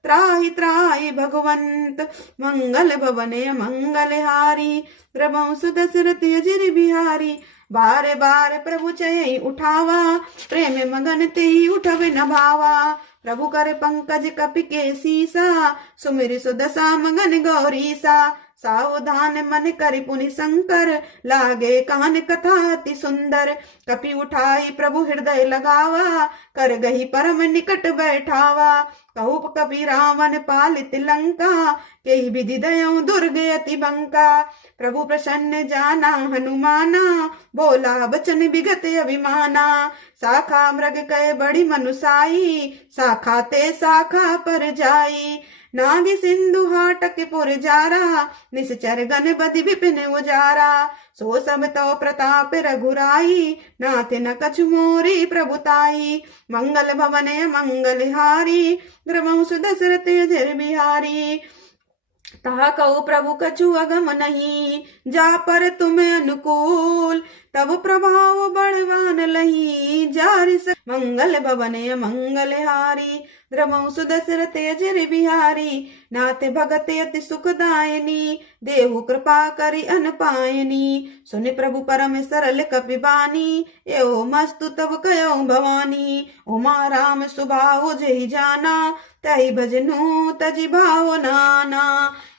त्राहि त्राहि भगवंत। मंगल भवन अमंगल हारी, प्रभु सुदशरथ अजर बिहारी। बारे बारे प्रभु चय उठावा, प्रेम मगन ते उठवे न भावा। प्रभु कर पंकज कपि के सीसा, सुमिरि सुदशा मगन गौरीसा। सावधान मन कर पुनि शंकर, लागे कान कथा अति सुंदर। कपि उठाई प्रभु हृदय लगावा, कर गही परम निकट बैठावा। कहु कपि रावण पालित लंका, के विधि दयौ दुर्ग अति बंका। प्रभु प्रसन्न जाना हनुमाना, बोला बचन विगत अभिमाना। शाखा मृग कह बड़ी मनुसाई, शाखा ते शाखा पर जाई। नाग सिंधु हाटक पुर जारा, निश्चर गण बदि विपिन उजारा। सो सब तो प्रताप रघुराई, नाथ न कछु मोरी प्रभुताई। मंगल भवन मंगल हारी, प्रभु सुदशरथ अजर बिहारी। तहा कहु प्रभु कछु अगम नहीं, जा पर तुम्हें अनुकूल। तब प्रभाव बढ़वान लही, जारिस मंगल भवन मंगल हारी। प्रभु सुदशरथ अजर बिहारी, नाथ भगत अति सुखदायनी। देहु कृपा करि अनपायनी, सुनि प्रभु परम सरल कपि बानी। एओ मस्तु तब कयो भवानी, उमा राम सुभाउ जहि जाना। तहि भजनु तजि भाव नाना,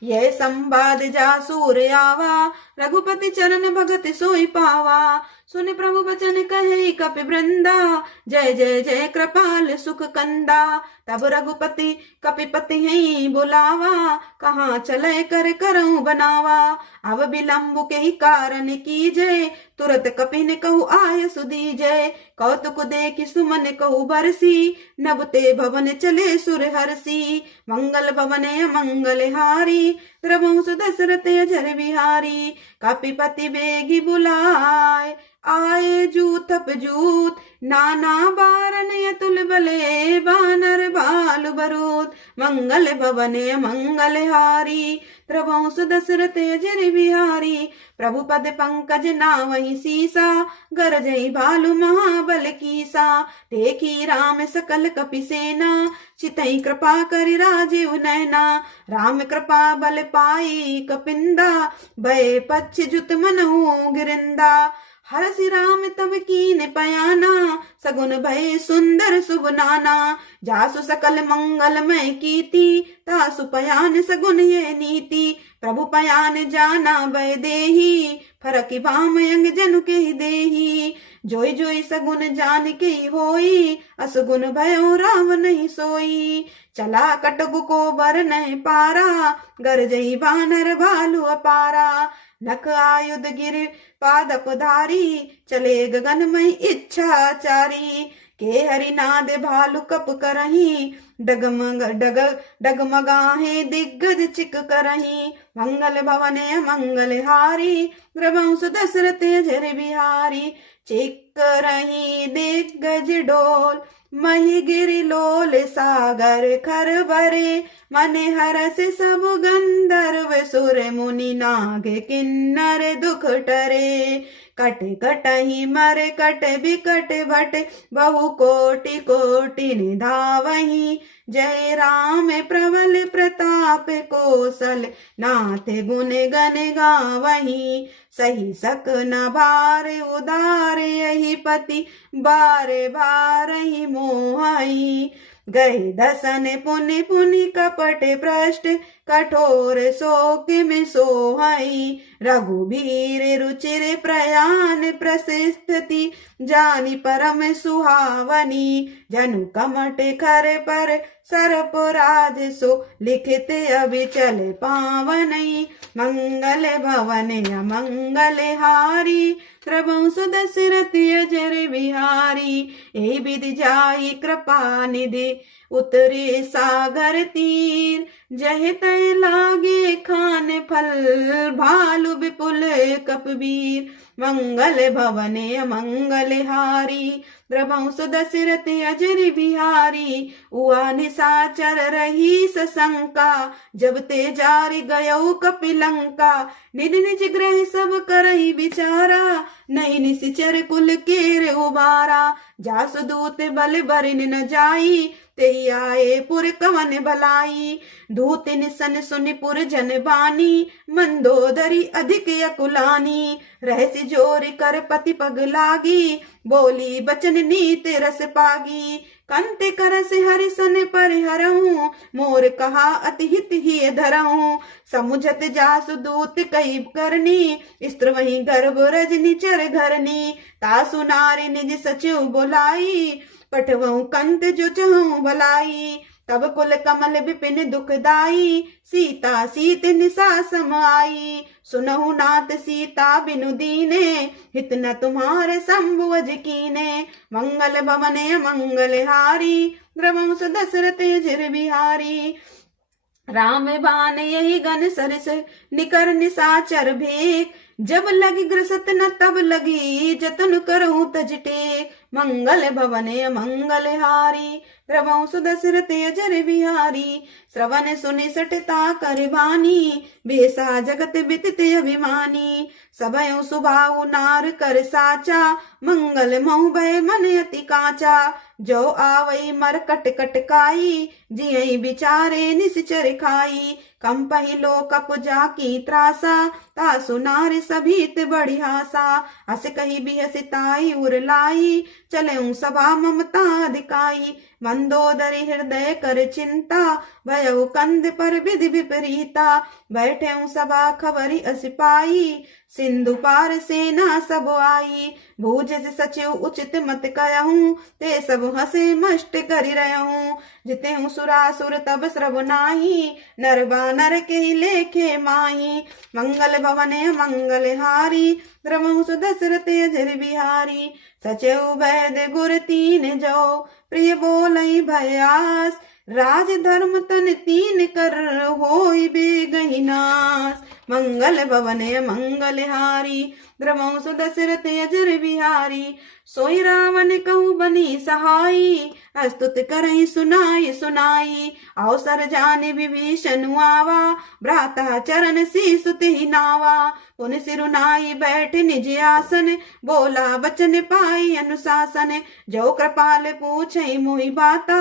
यह संवाद जासूर आवा। रघुपति चरण भगत सोई पावा, सुन प्रभु बचन कहे कपि वृंदा। जय जय जय कृपाल सुख कंदा। तब रघुपति कपिपति ही बुलावा, कहाँ चले कर करऊं बनावा। अब विलम्ब के ही कारण की जय, तुरत कपि ने कहु आय सुदीजय। कौतुक देखि सुमन कहु बरसी, नभते भवन चले सुर हरसी। मंगल भवन मंगल हारी, प्रभु सुदशरथ अजर बिहारी। कपिपति बेगी बुलाए, आए जूत जूत। नाना बारन अतुल बले, बानर बाल बरूद। मंगल भवन मंगल हारी, प्रभु सुदशरथ अजर बिहारी। प्रभु पद पंकज नावहि सीसा, गरजई भालु महाबल कीसा। देखी राम सकल कपि सेना, चितई कृपा करि राजीव नैना। राम कृपा बल पाई कपिंदा, भय पक्ष जुत मनहु गिरिंदा। हरसि राम तब कीन पयाना, सगुन भय सुंदर शुभ नाना। जासु सकल मंगलमय कीर्ति, तासु पयान सगुन ये नीति। प्रभु पयान जाना भय देही, फरकि भाम यंग जनु के देही। जोई जोई सगुन जान के होई, असगुन भयो राम नहीं सोई। चला कटगु को बर नहीं पारा, गरजई बानर भालू अपारा। नख आयुध गिर पादप धारी, चले गगनमय इच्छाचारी। के हरिनाद भालु कप करही, डगमगाहे दिग्गज चिक करही। मंगल भवने मंगल हारी, द्रवंश दशरथ अजर बिहारी। चिक करही दिग्गज डोल, मही गिरि लोल सागर खर भरे। मने हरस सब गंधर्व सुर मुनि नाग किन्नर दुख टरे। कट कटहि मर कट बिकट भट, बहु कोटि कोटि निधावहि। जय राम प्रबल प्रताप कौशल, नाथ गुण गण गावहि। सही सक न भार उदार, यही पति बारे भारहि मोहहि। गए दसन पुनि पुनि कपट भ्रष्ट, कठोर शोक में सोहई। रघुबीर रुचिर प्रयाण प्रसिद्धति, जानी परम सुहावनी। जनु कमट खर पर सर्पराज, सो लिखित अभिचल पावनई। मंगल भवन अमंगल हारी, प्रभंस दशरथ अजर बिहारी। ए विधि जाई कृपा निधि, उतरे सागर तीर। जह तय लागे खान फल, भालु विपुल कपबीर। मंगल भवने अमंगल हारी, द्रवंश दशरथ अजर बिहारी। उआ निशाचर रही सशंका, जब ते जारी गयो कपिलंका। निज निज ग्रह सब करही विचारा, नहीं निशिचर कुल केर उबारा। जासु दूत बल बरिन न जाई, ते आए पुर कवन भलाई। दूत निसन सुनि पुर जन बानी, मंदोदरी अधिक अकुलानी। रहसि जोरि कर पति पग लागी, बोली बचन नीत रस पागी। कंते करस हरिसन परिहरऊं, मोर कहा अति हित ही धरऊं। समुझत जासु दूत कई करनी, स्त्र वही गर्भ रजनी चर घरनी। तासु नारी निज सचिव बुलाई, पठवऊं कंत जो चहूं भलाई। तब कुल कमल विपिन दुखदाई, सीता सीत निशा समाई। सुनहु नाथ सीता बिनु दीने, हित न तुम्हारे शंभुवज कीने। मंगल भवने मंगल हारी, द्रवंश दशरथ अजर बिहारी। राम बान यही गन सरस, निकर निशाचर भेक। जब लगी ग्रसत न तब लगी, जतन करहूं तज टेक। मंगल भवने मंगल हारी, द्रवंश दशरथ अजर बिहारी। श्रवण सुनि सटता कर बानी, बेसा जगत बिदित अभिमानी। सबयों सुभाऊ नार कर साचा, मंगल महु भय मन अति काचा। जो आवई मर कट कटकाई, जियई बिचारे निश्चर खाई। कंपहि लोकप जाकी त्रासा, तासु नारी सभीत बड़ी आशा। हस कही बिहसिताई उरलाई, चले सभा ममता अधिकाई। मंदोदरी हृदय कर चिंता, भयउ कंद पर विधि विपरीता। बैठे सभा खबरी असिपाई, सिंधु पार सेना सब आई। भूज सचिव उचित मत कहूं, ते सब हसे मष्ट करि रहूं। जिते हूँ सुरासुर तब श्रव नाही, नर बानर के लेखे माही। मंगल भवने मंगल हारी, द्रवंश दशरथ अजर बिहारी। सचिव वैद्य गुर तीन जो, प्रिय बोलई भयास। राज धर्म तन तीन कर, होई बेगहि नास। मंगल भवने मंगल हारी, द्रवंश दशरथ अजर बिहारी। सोई रावण कहू बनी सहाई, अस्तुत करहि सुनाई सुनाई। अवसर जाने विभीषण आवा, भ्राता चरण शीस तिहि नावा। पुन सिरुनाई बैठ निज आसन, बोला बचन पाई अनुशासन। जो कृपाल पूछई मोहि बाता,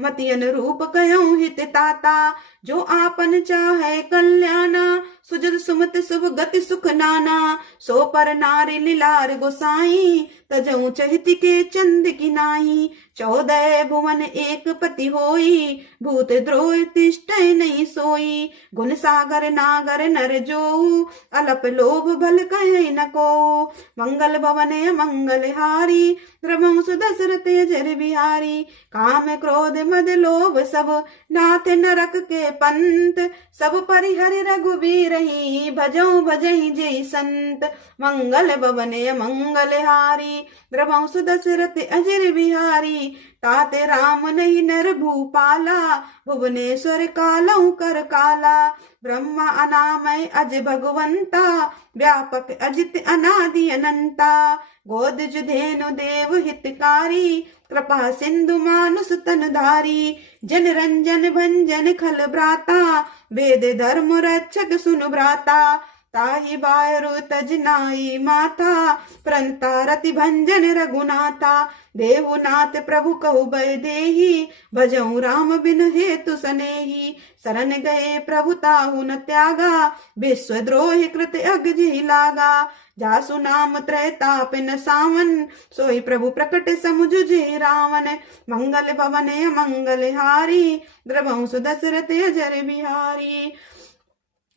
मति अनुरूप कहूं हित ताता। जो आपन चाहे कल्याणा, सुज जुद सुमति शुभ गति सुख नाना, सो पर नारी लीलार गोसाई, तजऊ चहित के चंद की नाही। 14 भुवन एक पति होई, भूत द्रोह तिष्ठै नहीं सोई। गुण सागर नागर नर जोऊ, अलप लोभ भल कह न को। मंगल भवन मंगल हारी, रघुवंश दशरथ अजर बिहारी। काम क्रोध मद लोभ सब, नाथ नरक के पंत। सब परिहरि रघुबीरहि, भजऊ भजई जय संत। मंगल भवन मंगल हारी, रघुवंश दशरथ अजर बिहारी। ताते राम नहीं नर भूपाला, भुवनेश्वर कालऊ कर काला। ब्रह्मा अनामय अज भगवंता, व्यापक अजित अनादि अनंता। गोद जुधेनु देव हितकारी, कृपा सिंधु मानुष तनधारी। जन रंजन भंजन खल भ्राता, वेद धर्म रक्षक सुनु भ्राता। ताहि बायरु तज नाई माता, प्रणता रति भंजन रघुनाथा। देवनाथ प्रभु कहु भय देहि, भजऊ राम बिन हेतु सनेही। शरण गए प्रभु ताहु न त्यागा, विश्वद्रोहि कृत अगजी लागा। जासु नाम त्रैताप न सावन, सोई प्रभु प्रकट समुझे रावण। मंगल भवन मंगल हारी, रघुवंश दशरथ अजर बिहारी।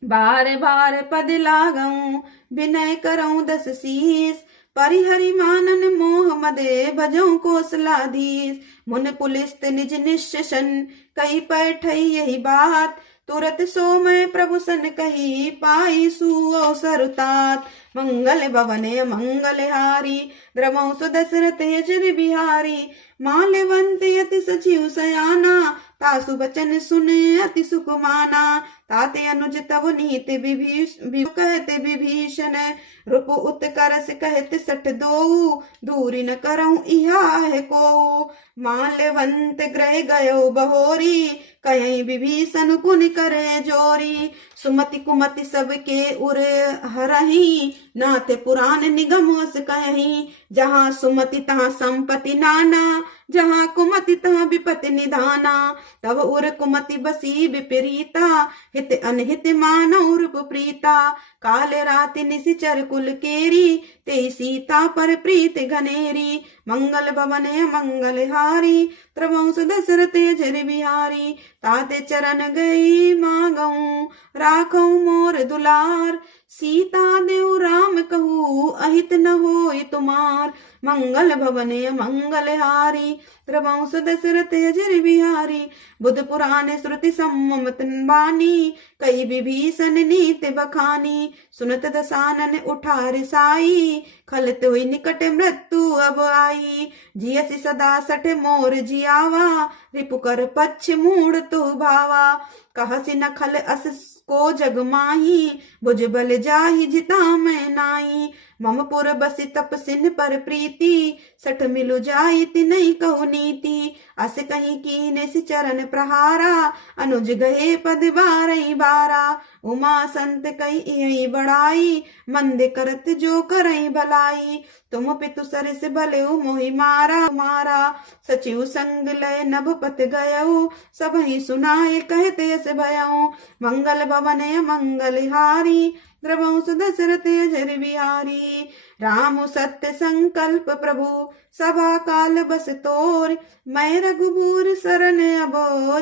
बार बार पद लागऊं, विनय करऊं दस शीस। परिहरि मानन मोह मदे, भजऊं कौशलाधीश। मुन पुलिस्त निज निश्चन, कई पैठई यही बात। तुरत सो मैं प्रभु सन कही, पाई सु अवसर तात। मंगल भवन मंगल हारी, रघुवंश दशरथ अजर बिहारी। माल्यवंत यति सचिव सयाना, तासु बचन सुने अति सुख माना। ताते अनुज तव नीति कहते विभीषण, रूप उत्कर्ष कहते सठ दोऊ। दूरी न करऊं इहा है को, माल्यवंत ग्रह गयो बहोरी। कहीं विभीषण पुन करे जोरी। सुमति कुमति सबके उर हरही, नाथ पुराण निगम अस कहीं। जहाँ सुमति तहाँ संपत्ति नाना, जहाँ कुमति तहाँ विपत्ति निधाना। तब उर कुमति बसी विपरीता, हित अनहित मानव रूप प्रीता। काल राति निशिचर कुल केरी, ते सीता पर प्रीत घनेरी। मंगल भवन मंगल हारी, रघुवंश दशरथ अजर बिहारी। ताते चरण गई मांगऊं, राखऊं मोर दुलार। सीता देव राम कहूँ, अहित न होय तुमार। मंगल भवन मंगल हारी, रघुवंश दशरथ अजर बिहारी। बुध पुराण श्रुति सम्मत बानी, कई विभीषण नीति बखानी। सुनत दसानन उठा रिसाई, खलत हुई निकट मृत्यु अब आई। जियसि सदा सठ मोर जियावा, रिपुकर पक्ष मूढ़ तु भावा। कहसि न खल अस को जग माही, भुज बल जाहि जिता मैं नाई। मम पुर बसि तपसिन पर प्रीति, सठ मिलु जाई तिनहि कहु नीति। अस कहीं कीने सि चरण प्रहारा, अनुज गए पद बारई बारा। उमा संत कई यही बढ़ाई, मंद करत जो करई भलाई। तुम पितु सरिस भलेउ मोहि मारा, सचिव संग लय नभ पत गयऊ। सबहि सुनाए कहते यस भयऊ। मंगल भवन मंगल हारी, रघुवंश दशरथ अजर बिहारी। राम सत्य संकल्प प्रभु, सभा काल बस तोर। मैं रघुबूर शरण अब,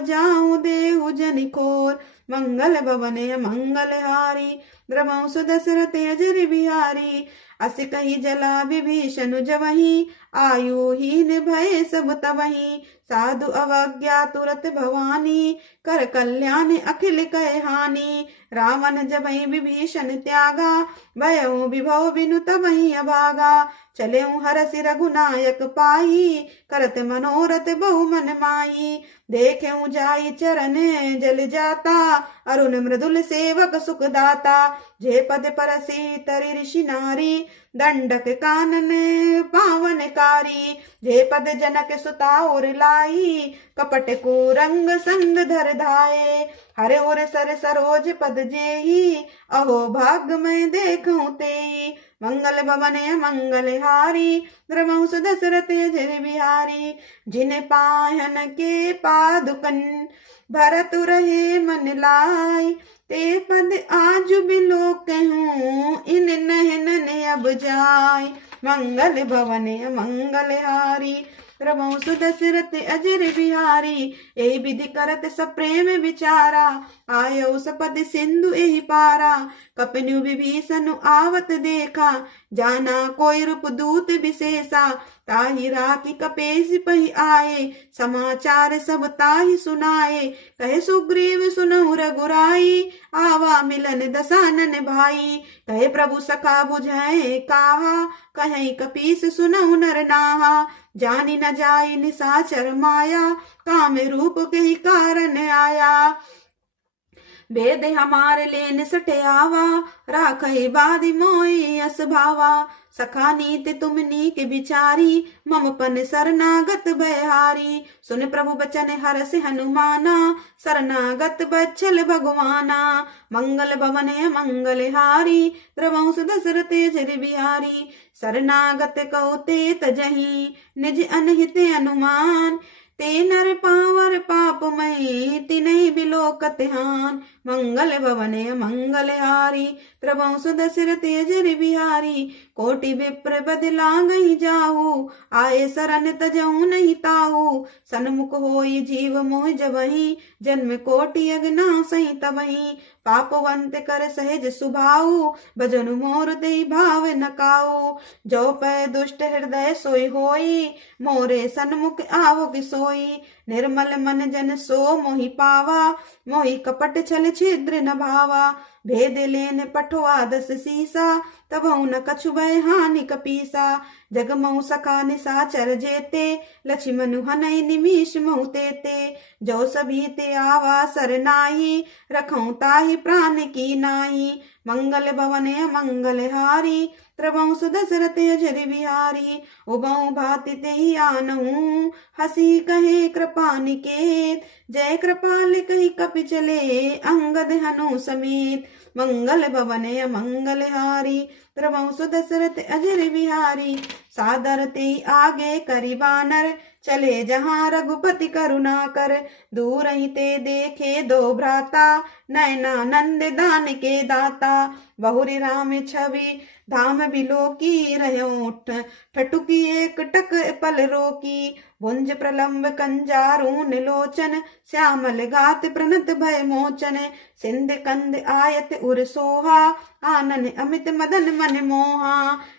जाऊं देहु जनि खोर। मंगल भवन मंगल हारी, रघुवंश दशरथ अजर बिहारी। अस कही जला विभीषण जवहीं, आयु हीन भय सब तवहीं। साधु अवज्ञा तुरत भवानी, कर कल्याण अखिल कह हानि। रावण जबहि विभीषण त्यागा, भयउ विभव बिनु तबहि अभागा। चलेऊ हरसि रघुनायक पाई, करत मनोरथ बहु मन माई। देखेऊ जाई चरण जल जाता, अरुण मृदुल सेवक सुख दाता। जे पद परसी तरि ऋषि नारी, दंडक कानन पावनकारी। जे पद जनक सुता और लाई, कपट को रंग संग धर धाये। हरे और सर सरोज पद जेही, अहो भाग्य मैं देखूं तेई। मंगल भवन मंगल हारी, रघुवंश दशरथ अजर बिहारी। जिन पायन के पादुकन, भरत रहे मन लाई। ते पद आज बिलो कहूँ इन नहनन अब जाय। मंगल भवन मंगल हारी रघुवंश दशरथ अजर बिहारी। यही विधि करत सप्रेम विचारा आयो सपद सिंधु एहि पारा। कपनु विभीषण आवत देखा जाना कोई रूप दूत विशेषा। ताहि राखी कपेश पहि आए समाचार सब ताहि सुनाए। कहे सुग्रीव सुनहु रघुराई आवा मिलन दसानन भाई। कहे प्रभु सखा बुझाए काहा कहे कपीस सुनहु नर नाहा। जानी न जाई निशाचर माया काम रूप के ही कारण आया। भेद हमारे लेन सटे आवा राखई बादि मोई अस भावा। सखा नीत तुम नीक विचारी मम पन शरणागत बहारी। सुन प्रभु बचन हरस हनुमाना शरणागत बच्छल भगवाना। मंगल भवन मंगल हारी रघुवंश दशरथ अजर बिहारी। शरणागत कहो ते तजहि निज अनहित अनुमान। ते नर पावर पाप मही तिनहि बिलोकत हान। मंगल भवन मंगल हारी रघुवंश दशरथ अजर बिहारी। कोटि विप्र बदला गई जाहू आए शरण तजहु नहीं ताहू। सन्मुख होई जीव मोह जबहि जन्म कोटि अगना सही तबहि। पापवंत कर सहज सुभाऊ भजनु मोर दई भाव नकाऊ। जो पै दुष्ट हृदय सोई होई मोरे सन्मुख आवो किसोई। निर्मल मन जन सो मोहि पावा मोहि कपट छल छिद्र न भावा। भेद लेन पठवा दस सीसा तबहु न कछु भय हानि कपीसा। जग महु सखा निशाचर जेते लक्ष्मण हनई निमिष महु तेते। जो सभी ते आवा सरनाही रखऊं ताहि प्राण की नाही। मंगल भवन मंगल हारी रघुवंश दशरथ अजर बिहारी। उबऊ भाति तेहि आनहु हसी कहे कृपा निकेत। जय कृपाल कही कपि चले अंगद हनु समेत। मंगल भवन मंगल हारी रघुवंश दशरथ अजर बिहारी। सादर ते आगे करि बानर चले जहाँ रघुपति करुणा कर। दूर ही ते देखे दो भ्राता नयनानंद दान के दाता। बहुरी राम छवि धाम बिलो की रहो ठटुकी एक टक पल रोकी। भुंज प्रलंब कंजारून लोचन श्यामल गात प्रणत भय मोचन। सिंध कंद आयत उर सोहा आनन अमित मदन मन मोहा।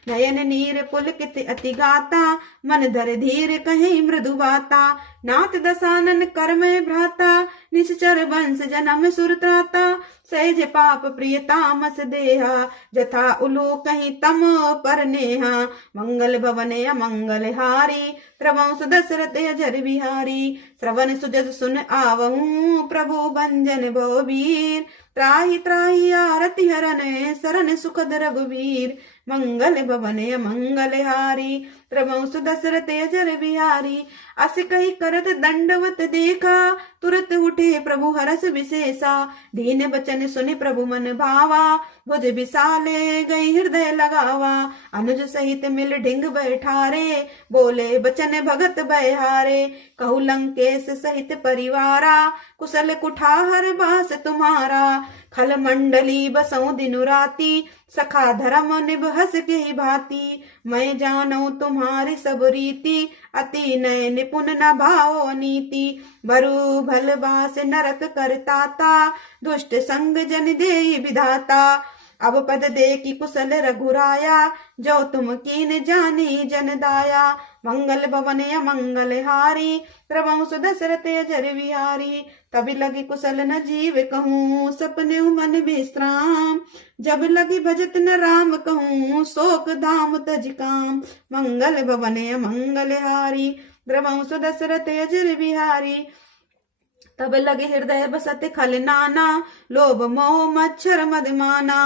नयन नीर पुलकित अति गाता मन धर धीर कहे मृदु बाता। नाथ दसानन करमय भ्राता निश्चर वंश जन्म सुरत्राता। सहज पाप प्रिय तामस देहा जथा उलू कहीं तम पर नेहा। मंगल भवन मंगल हारी रघुवंश दशरथ अजर बिहारी। श्रवण सुजस सुन आवहूँ प्रभु भंजन भवबीर। त्राहि त्राहि आरति हरन शरण सुखद रघुवीर। मंगल भवन मंगल हारी रघुवंश दशरथ अजर बिहारी। अस कही करत दंडवत देखा तुरत उठे प्रभु हरस विशेषा। दीन बचन सुनि प्रभु मन भावा भुज विशाले गई हृदय लगावा। अनुज सहित मिल ढिंग बैठारे बोले बचन भगत बहारे। कहु लंकेश सहित परिवारा कुशल कुठार बास तुम्हारा। खल मंडली बसऊं दिनु राती सखा धर्म निभ हस के ही भांति। मैं जानू तुम्हारी सब रीति अति नय निपुण न भाव नीति। बरु भल बास नरक करताता दुष्ट संग जन देई विधाता। अब पद दे की कुशल रघुराया जो तुम कीन जानी जन दाया। मंगल भवन मंगल हारी रघुवंश दशरथ अजर बिहारी। तभी लगी कुशल न जीव कहूँ सपने मन विश्राम। जब लगी भजत न राम कहूँ शोक धाम तज काम। मंगल भवन मंगल हारी रघुवंश दशरथ अजर बिहारी। तब लगे हृदय बसत खल नाना लोभ मोह मच्छर मदमाना।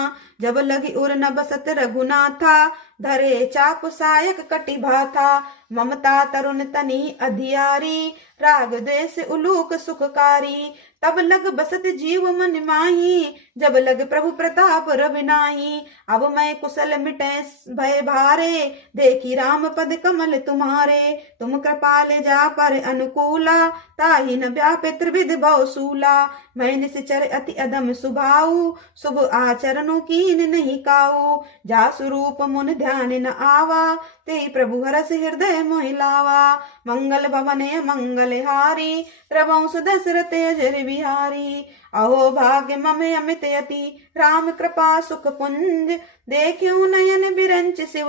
जब लगी उर न बसत रघुनाथा धरे चाप सायक कटि भाथा, ममता तरुण तनी अधियारी, राग द्वेष उलूक सुखकारी। तब लग बसत जीव मन माही, जब लग प्रभु प्रताप रवि नाही। अब मैं कुशल मिटे भय भारे, देखी राम पद कमल तुम्हारे। तुम कृपाल जा पर अनुकूला, ताहि न व्यापे त्रिविध बहुसूला। मैं निश्चर अति अदम सुभाऊ, शुभ आचरणों कीन नहीं काऊ। जा स्वरूप मुन ध्यान न आवा, ते प्रभु हरस हृदय मोहि लावा। मंगल भवन मंगल हारी, प्रभु दशरथ अजर बिहारी। अहो भाग्य मम अमित यति, राम कृपा सुख पुंज। देखियो नयन बिरंच शिव,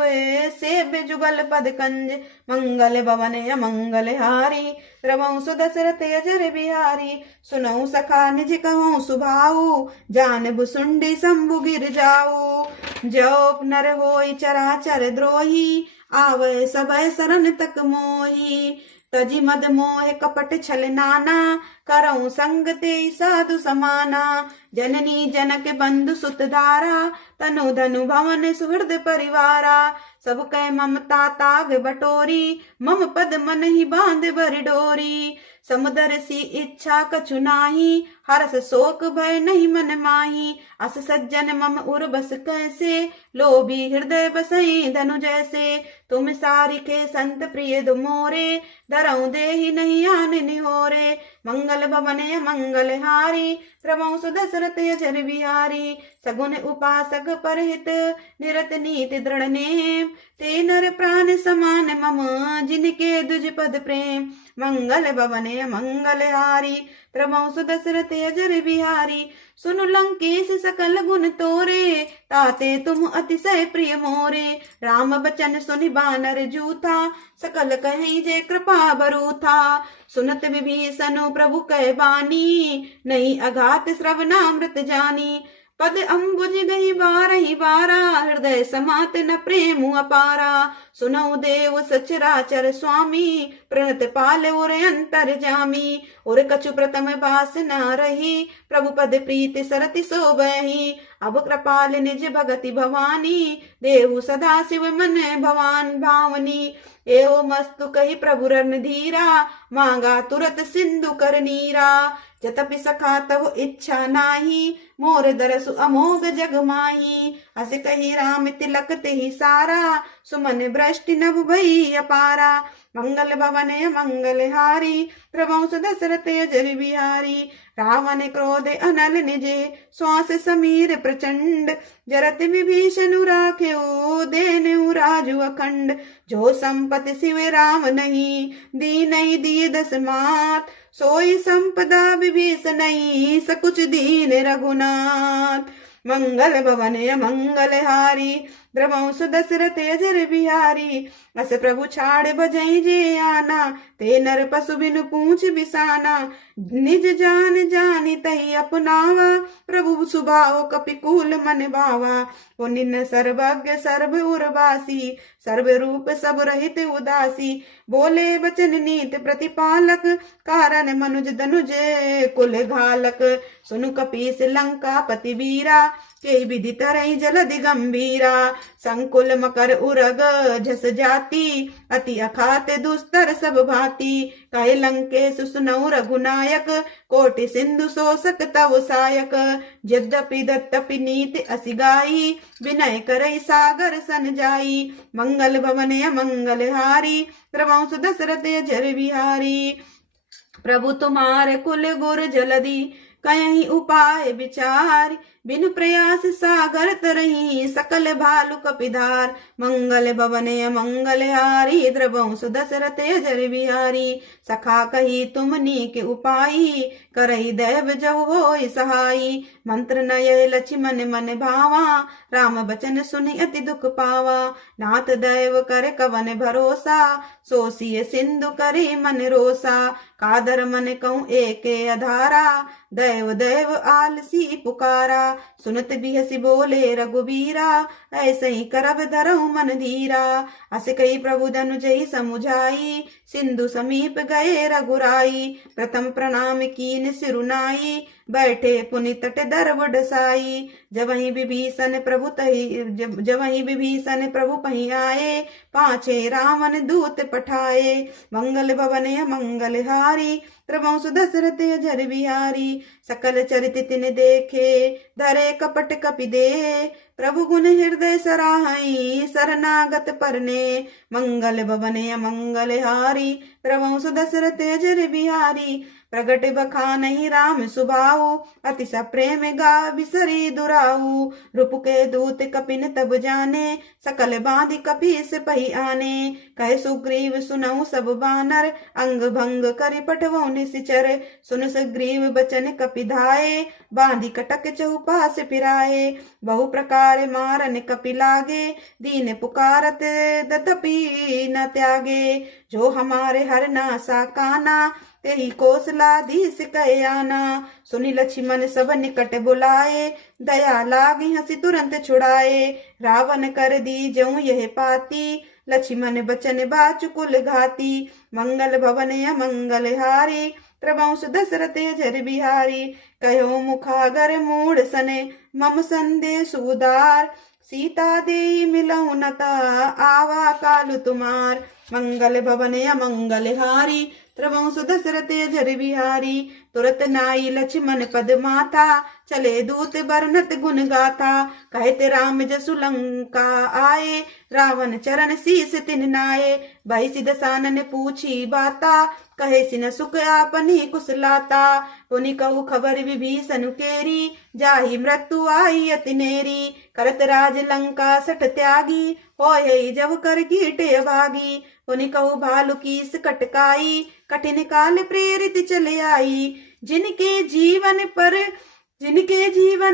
सेव्य जुगल पद कंज। मंगल भवन मंगल हारी, प्रभु दशरथ अजर बिहारी। सुनऊ सखा निज कहूँ सुभाऊ, जान भुसुंडी शंभु गिर जाऊ। जो नर होई चराचर द्रोही, आवे सबय शरण तक मोही। तजी मद मोह कपट छल नाना, करऊं संग ते साधु समाना। जननी जनक बंधु सुत धारा, तनु धनु भवन सुहृद परिवारा। सब कह ममता ताग बटोरी, मम पद मन ही बांध बर डोरी। समुदर सी इच्छा कछु नाही, हरस शोक भय नहीं मन माही। अस सज्जन मम उर बस कैसे, लोभी हृदय बसई धनु जैसे। तुम सारिके संत प्रिय दुमोरे, धरऊं देहि नहीं आन निहोरे। मंगल भवन मंगल हारी, प्रभु दशरथ अजर बिहारी। सगुन उपासक परहित, निरत नीति दृढ़ नेम। ते नर प्राण समान मम, जिनके दुज पद प्रेम। मंगल भवन मंगल हारी, प्रभु दशरथ अजर बिहारी। सुनु लंकेश सकल गुण तोरे, ताते तुम अतिशय प्रिय मोरे। राम बचन सुनि बानर जूथा, सकल कहीं जे कृपा बरूथा। सुनत विभीषण प्रभु कह बानी, नहीं अघात श्रवणामृत जानी। पद अम्बुज गही बारही बारा, हृदय समात न प्रेम अपारा। सुनऊ देव सचराचर स्वामी, प्रणत पाल उर अंतर जामी। उर कछु प्रथम बास न रही, प्रभु पद प्रीति सरति सोबही। अब कृपाल निज भगति भवानी, देहु सदा शिव मन भवान भावनी। एहो मस्तु कही प्रभु रणधीरा, मांगा तुरत सिंधु कर नीरा। जतपि सखा तव इच्छा नाही, मोर दरसु अमोघ जग माही। अस कही राम तिलक तेहि सारा, सुमन वृष्टि नभ भई अपारा। मंगल भवन मंगल हारी, प्रभु दशरथ अजर बिहारी। रावण क्रोध अनल निजे, श्वास समीर प्रचंड। जरत विभीषण राख्यो, देनु राजु अखंड। जो संपत शिव राम नहीं, दीनहि दिए दस मात। सोई संपदा विभीषण नहीं, सकुच दीन रघुनाथ। मंगल भवन मंगल हारी, प्रभु दशरथ अजर बिहारी। अस प्रभु छाड़ बजई जे आना, ते नर पशु बिनु पूछ बिसाना। निज जान जानि तहि अपनावा, प्रभु सुभाव कपिकूल मन भावा। पुनिन सर्वज्ञ सर्व उर्वासी, सर्व रूप सब रहित उदासी। बोले बचन नीत प्रतिपालक, कारण मनुज धनुज कुल घालक। सुनु कपीस लंका पति वीरा, के विधि तरई जलधि गंभीरा। संकुल मकर उरग झस जाति, अति अखात दुस्तर सब भांति। कहे लंकेश सुनऊ रघुनायक, कोटि सिंधु शोषक तव सायक। यद्यपि दत्तपि नीति असि गाई, विनय करई सागर सन जाई। मंगल भवन मंगल हारी, प्रभु दशरथ अजर बिहारी। प्रभु तुम्हारे कुल गुर जलधि, कहीं उपाय विचार। बिनु प्रयास सागर तरही, सकल भालु कपिधार। मंगल भवन मंगल हारी, प्रभु दशरथ अजर बिहारी। सखा कही तुम नीक उपाई, करही दैव जब होय सहाई। मंत्र नय लक्ष्मण मन भावा, राम बचन सुनि अति दुख पावा। नाथ दैव कर कवन भरोसा, सोसिय सिंधु करे मन रोसा। कादर मन कहूँ एक आधारा, दैव दैव आलसी पुकारा। सुनत भी हसी बोले रघुबीरा, ऐसे ही करब धरहु मन धीरा। अस कही प्रभु धनुजई समुझाई, सिंधु समीप गए रघुराई। प्रथम प्रणाम कीन सिरुनाई, बैठे पुनि तट दर्व डसाई। जब वहीं विभीषण प्रभु पही आए, पाछे रावण दूत पठाए। मंगल भवन मंगल हारी, प्रभु दशरथ अजर बिहारी। सकल चरित तिन देखे, धरे कपट कपि दे। प्रभु गुण हृदय सराहई, शरणागत परने। मंगल भवन मंगल हारी, प्रभु दशरथ अजर बिहारी। प्रगट बखानहि राम सुभाऊ, अतिश प्रेम गा बिसरी दुराऊ। रूप के दूत कपिन तब जाने, सकल बांधि कपीस पही आने। कहे सुग्रीव सुनऊ सब बानर, अंग भंग करि पठवो निशिचर। सुन सुग्रीव बचन कपि धाये, बांधि कटक चहुपास फिराए। बहु प्रकार मारन कपि लागे, दीन पुकारत तदपि न त्यागे। जो हमारे हर नासा काना, तेहि कौशलाधीश कहे आना। सुनि लक्ष्मण सब निकट बुलाए, दया लागी हंसी तुरंत छुड़ाए। रावण कर दी जऊँ यह पाती, लक्ष्मण बचन बाचुकुल घाती। मंगल भवन मंगल हारी, प्रभु दशरथ अजर बिहारी। कहो मुखागर मूढ़ सने, मम संदेश उदार। सीता दे मिलऊ नता, आवा कालु तुम्हार। मंगल भवन मंगल हारी, प्रभु दशरथ अजर बिहारी। तुरत नाई लक्ष्मण पद माथा, चले दूत बरनत गुण गाथा। कहते राम जसु लंका आए, रावण चरण शीस तिन नाये। भाई सिदसानन पूछी बाता, कहे सिन सुख आपनी कुशलाता। पुनि कहु खबर विभीषण केरी, जाहि मृत्यु आई अति नेरी। करत राज लंका सठ त्यागी, होय जब कर कीटे भागी। पुनि कहु भालु कीस कटकाई, कठिन काल प्रेरित चले आई। जिनके जीवन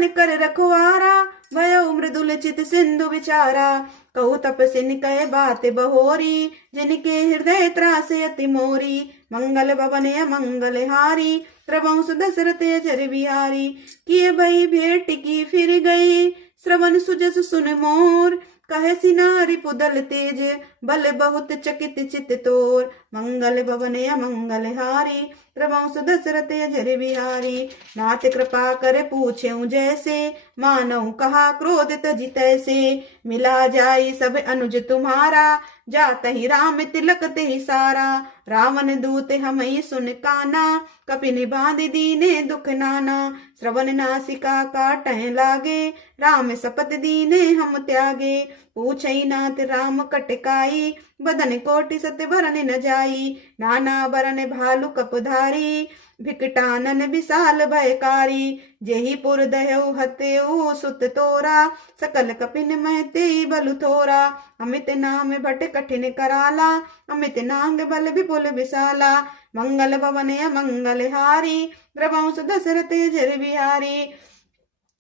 कर रखवारा, भयो मृदुल चित सिंधु विचारा। कहु तपसिन कहे बात बहोरी, जिनके हृदय त्रास अति मोरी। मंगल भवन मंगल हारी, प्रभु दशरथ अजर बिहारी। किए भई भेंट की फिर गई, श्रवण सुजस सुन मोर। कहे सिनारी पुदल तेज, बल बहुत चकित चित तोर। मंगल भवन मंगल हारी, प्रभु दशरथ अजर बिहारी। नाथ कृपा कर पूछे जैसे, मानव कहा क्रोध तजि तैसे। मिला जाई सब अनुज तुम्हारा, जात ही राम तिलक ते सारा। रावण दूत हमई सुन काना, कपिनि बांधि दीने दुख नाना। श्रवण नासिका काटह लागे, राम शपथ दीने हम त्यागे। पूछई नाथ राम कटकाई, बदन कोटि सत्य बरन न जाई। नाना बरन भालु कपधारी, भिकटानन विशाल भयकारी। जेहि पुर दयऊ हत्यऊ सुत तोरा, सकल कपिन महते बलु थोरा। अमित नाम भट कठिन कराला, अमित नांग बल विपुल विशाला। मंगल भवन मंगल हारी, प्रभु दशरथ अजर बिहारी।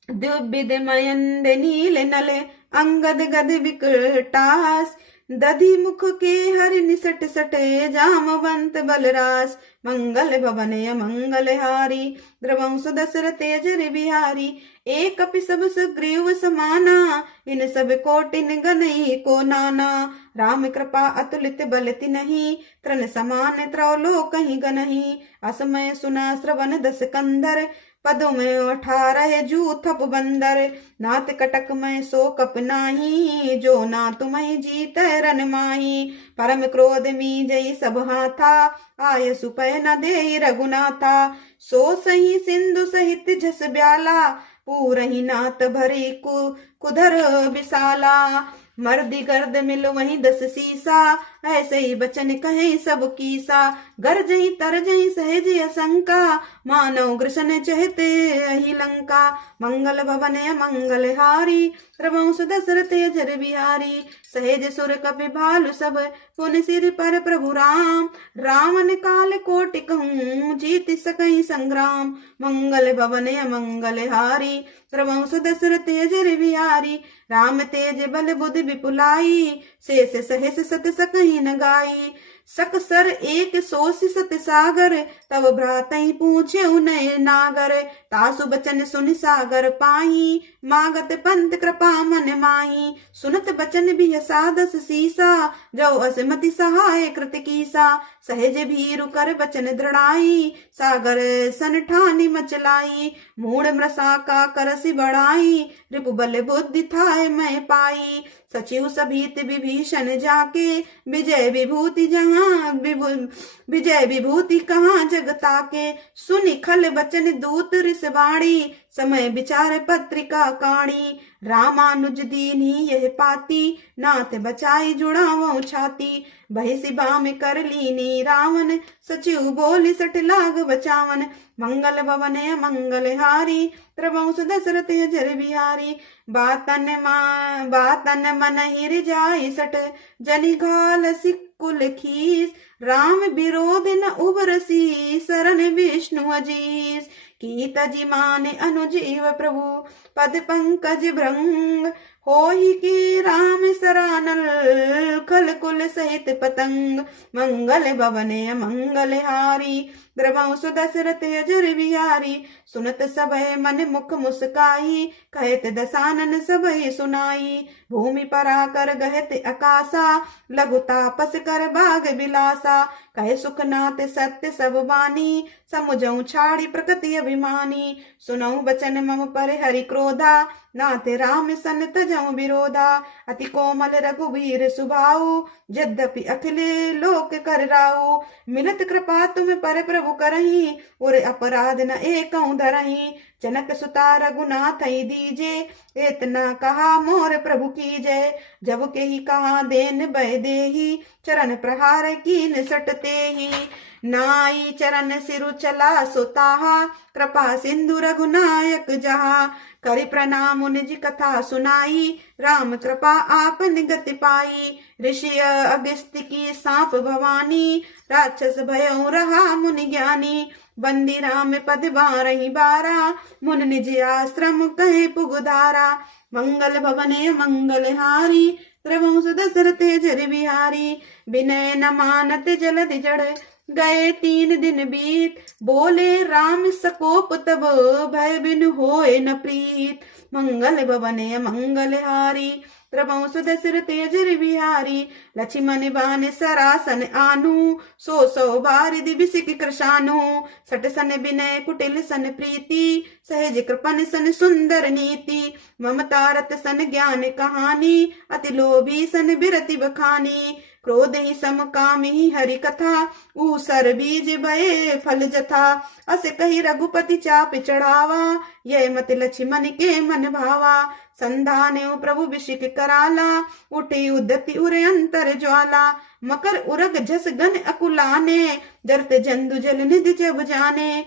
दुर्विद मयंद नील नल, अंगद गद विकटास। दधि मुख के हरि निसट सटे, जामवंत बलरास। मंगल भवन मंगल हारी, प्रभु दशरथ अजर बिहारी। एक कपि सब सुग्रीव समाना, इन सब कोटिन गनई को नाना। राम कृपा अतुलित बल तिन्हि, तृण समान त्रैलोक कहीं गनहि। असमय सुना श्रवण दस कंधर, पदों में 18 जू थप बंदर। नाथ कटक में सो कप नाही, जो ना तुम्हें जीत रन माही। परम क्रोध मीजई सब हाथा, आय सुपय न दे रघुनाथा। सो सही सिंधु सहित झस ब्याला, पूरही नाथ भरी कुधर विशाला। मर्दी गर्द मिल वहीं 10 सीसा, ऐसे ही बचन कहे सब कीसा। गरजई तरजई सहज असंका, मानव ग्रसन चहते अहि लंका। मंगल भवन मंगल हारी, प्रभु दशरथ अजर बिहारी। सहज सुर कपि भालु सब, पुन सिर पर प्रभु राम। रावण काल कोटि कहूँ, जीत सकई संग्राम। मंगल भवन मंगल हारी, प्रभु दशरथ अजर बिहारी। राम तेज बल बुद्धि विपुलाई, शेष सहस सत सकहि न गाई। सकसर एक सोसी सत सागर, तब भ्रातहि पूछे उनय नागर। तासु बचन सुन सागर पाही, मागत पंत कृपा मन माही। सुनत बचन बिह सादस सीसा, जो असमति सहाय कृत कीसा। सहज भीरु कर बचन दृढ़ाई, सागर सन ठानी मचलाई। मूढ़ मृषा का करसि बढ़ाई, रिपु बल बुद्धि थाय मैं पाई। सचिव सभीत विभीषण जाके, विजय विभूति जहाँ विजय विभूति कहाँ जगता के। सुनि खल बचन दूत ऋषवाणी, समय विचार पत्रिका काणी। रामानुज दीनी यह पाती, नाथ बचाई जुड़ावो छाती। भय बाम कर लीनी रावण, सचिव बोली सट लाग बचावन। मंगल भवन मंगल हारी, प्रभु दशरथ जर बिहारी। बातन मन हिर जाई सट, जनि घाल सिकुल खीस। राम विरोध न उबरसी, शरण विष्णु अजीस। की तजी माने अनुजीव प्रभु, पद पंकज भृंग। होहि की राम सरानल, खल कुल सहित पतंग। मंगल भवन मंगल हारी, द्रवौ सुदशरथ अजर बिहारी। सुनत सबय मन मुख मुस्काई, कहत दसानन सबय सुनाई। भूमि पराकर गहत अकासा, लघु तापस कर बाग बिलासा। कहे सुखनाथ सत्य सब बानी, समुझऊ छाड़ी प्रकृति अभिमानी। सुनऊ बचन मम पर हरि क्रोधा, नाथ राम सन तजऊ विरोधा। अति कोमल रघुवीर सुभाऊ, यद्यपि अखिले लोक कर राऊ। मिलत कृपा तुम पर प्रभु करही, और अपराध न एकऊ धरही। जनक सुता रघुनाथ दीजे, इतना कहा मोर प्रभु कीजे। जब के ही कहा देन बह देही, चरण प्रहार कीन सटते ही। नाई चरण सिरु चला सुताहा, कृपा सिंधु रघुनायक जहा। करि प्रणाम निज कथा सुनाई, राम कृपा आपन गति पाई। ऋषि अगस्त्य की सांप भवानी, राक्षस भयउ रहा मुनि ज्ञानी। बंदी राम पद बारहि बारा, मुन निज आश्रम कहे पुगुधारा। मंगल भवन मंगल हारी, प्रभु दशरथ जर बिहारी। विनय न मानत जलधि जड़, गए 3 दिन बीत। बोले राम सकोप तब, भय बिनु होए न प्रीत। मंगल भवन मंगल हारी, प्रभु दशरथ अजर बिहारी। लक्ष्मण बान सरासन आनु, सो बारिधि बिसिक कृशानु। सट सन विनय कुटिल सन प्रीति, सहज कृपन सन सुंदर नीति। ममता रत सन ज्ञान कहानी, अति लोभी सन बिरति बखानी। क्रोध ही सम काम ही हरि कथा, ऊसर बीज भये फल जथा। अस कही रघुपति चाप चढ़ावा, यह मत लक्ष्मण के मन भावा। संधाने प्रभु विशिक कराला, उठे उदति उरे अंतर ज्वाला। मकर उरग झस गन अकुलाने, जरत जंदु जल निधि जब जाने।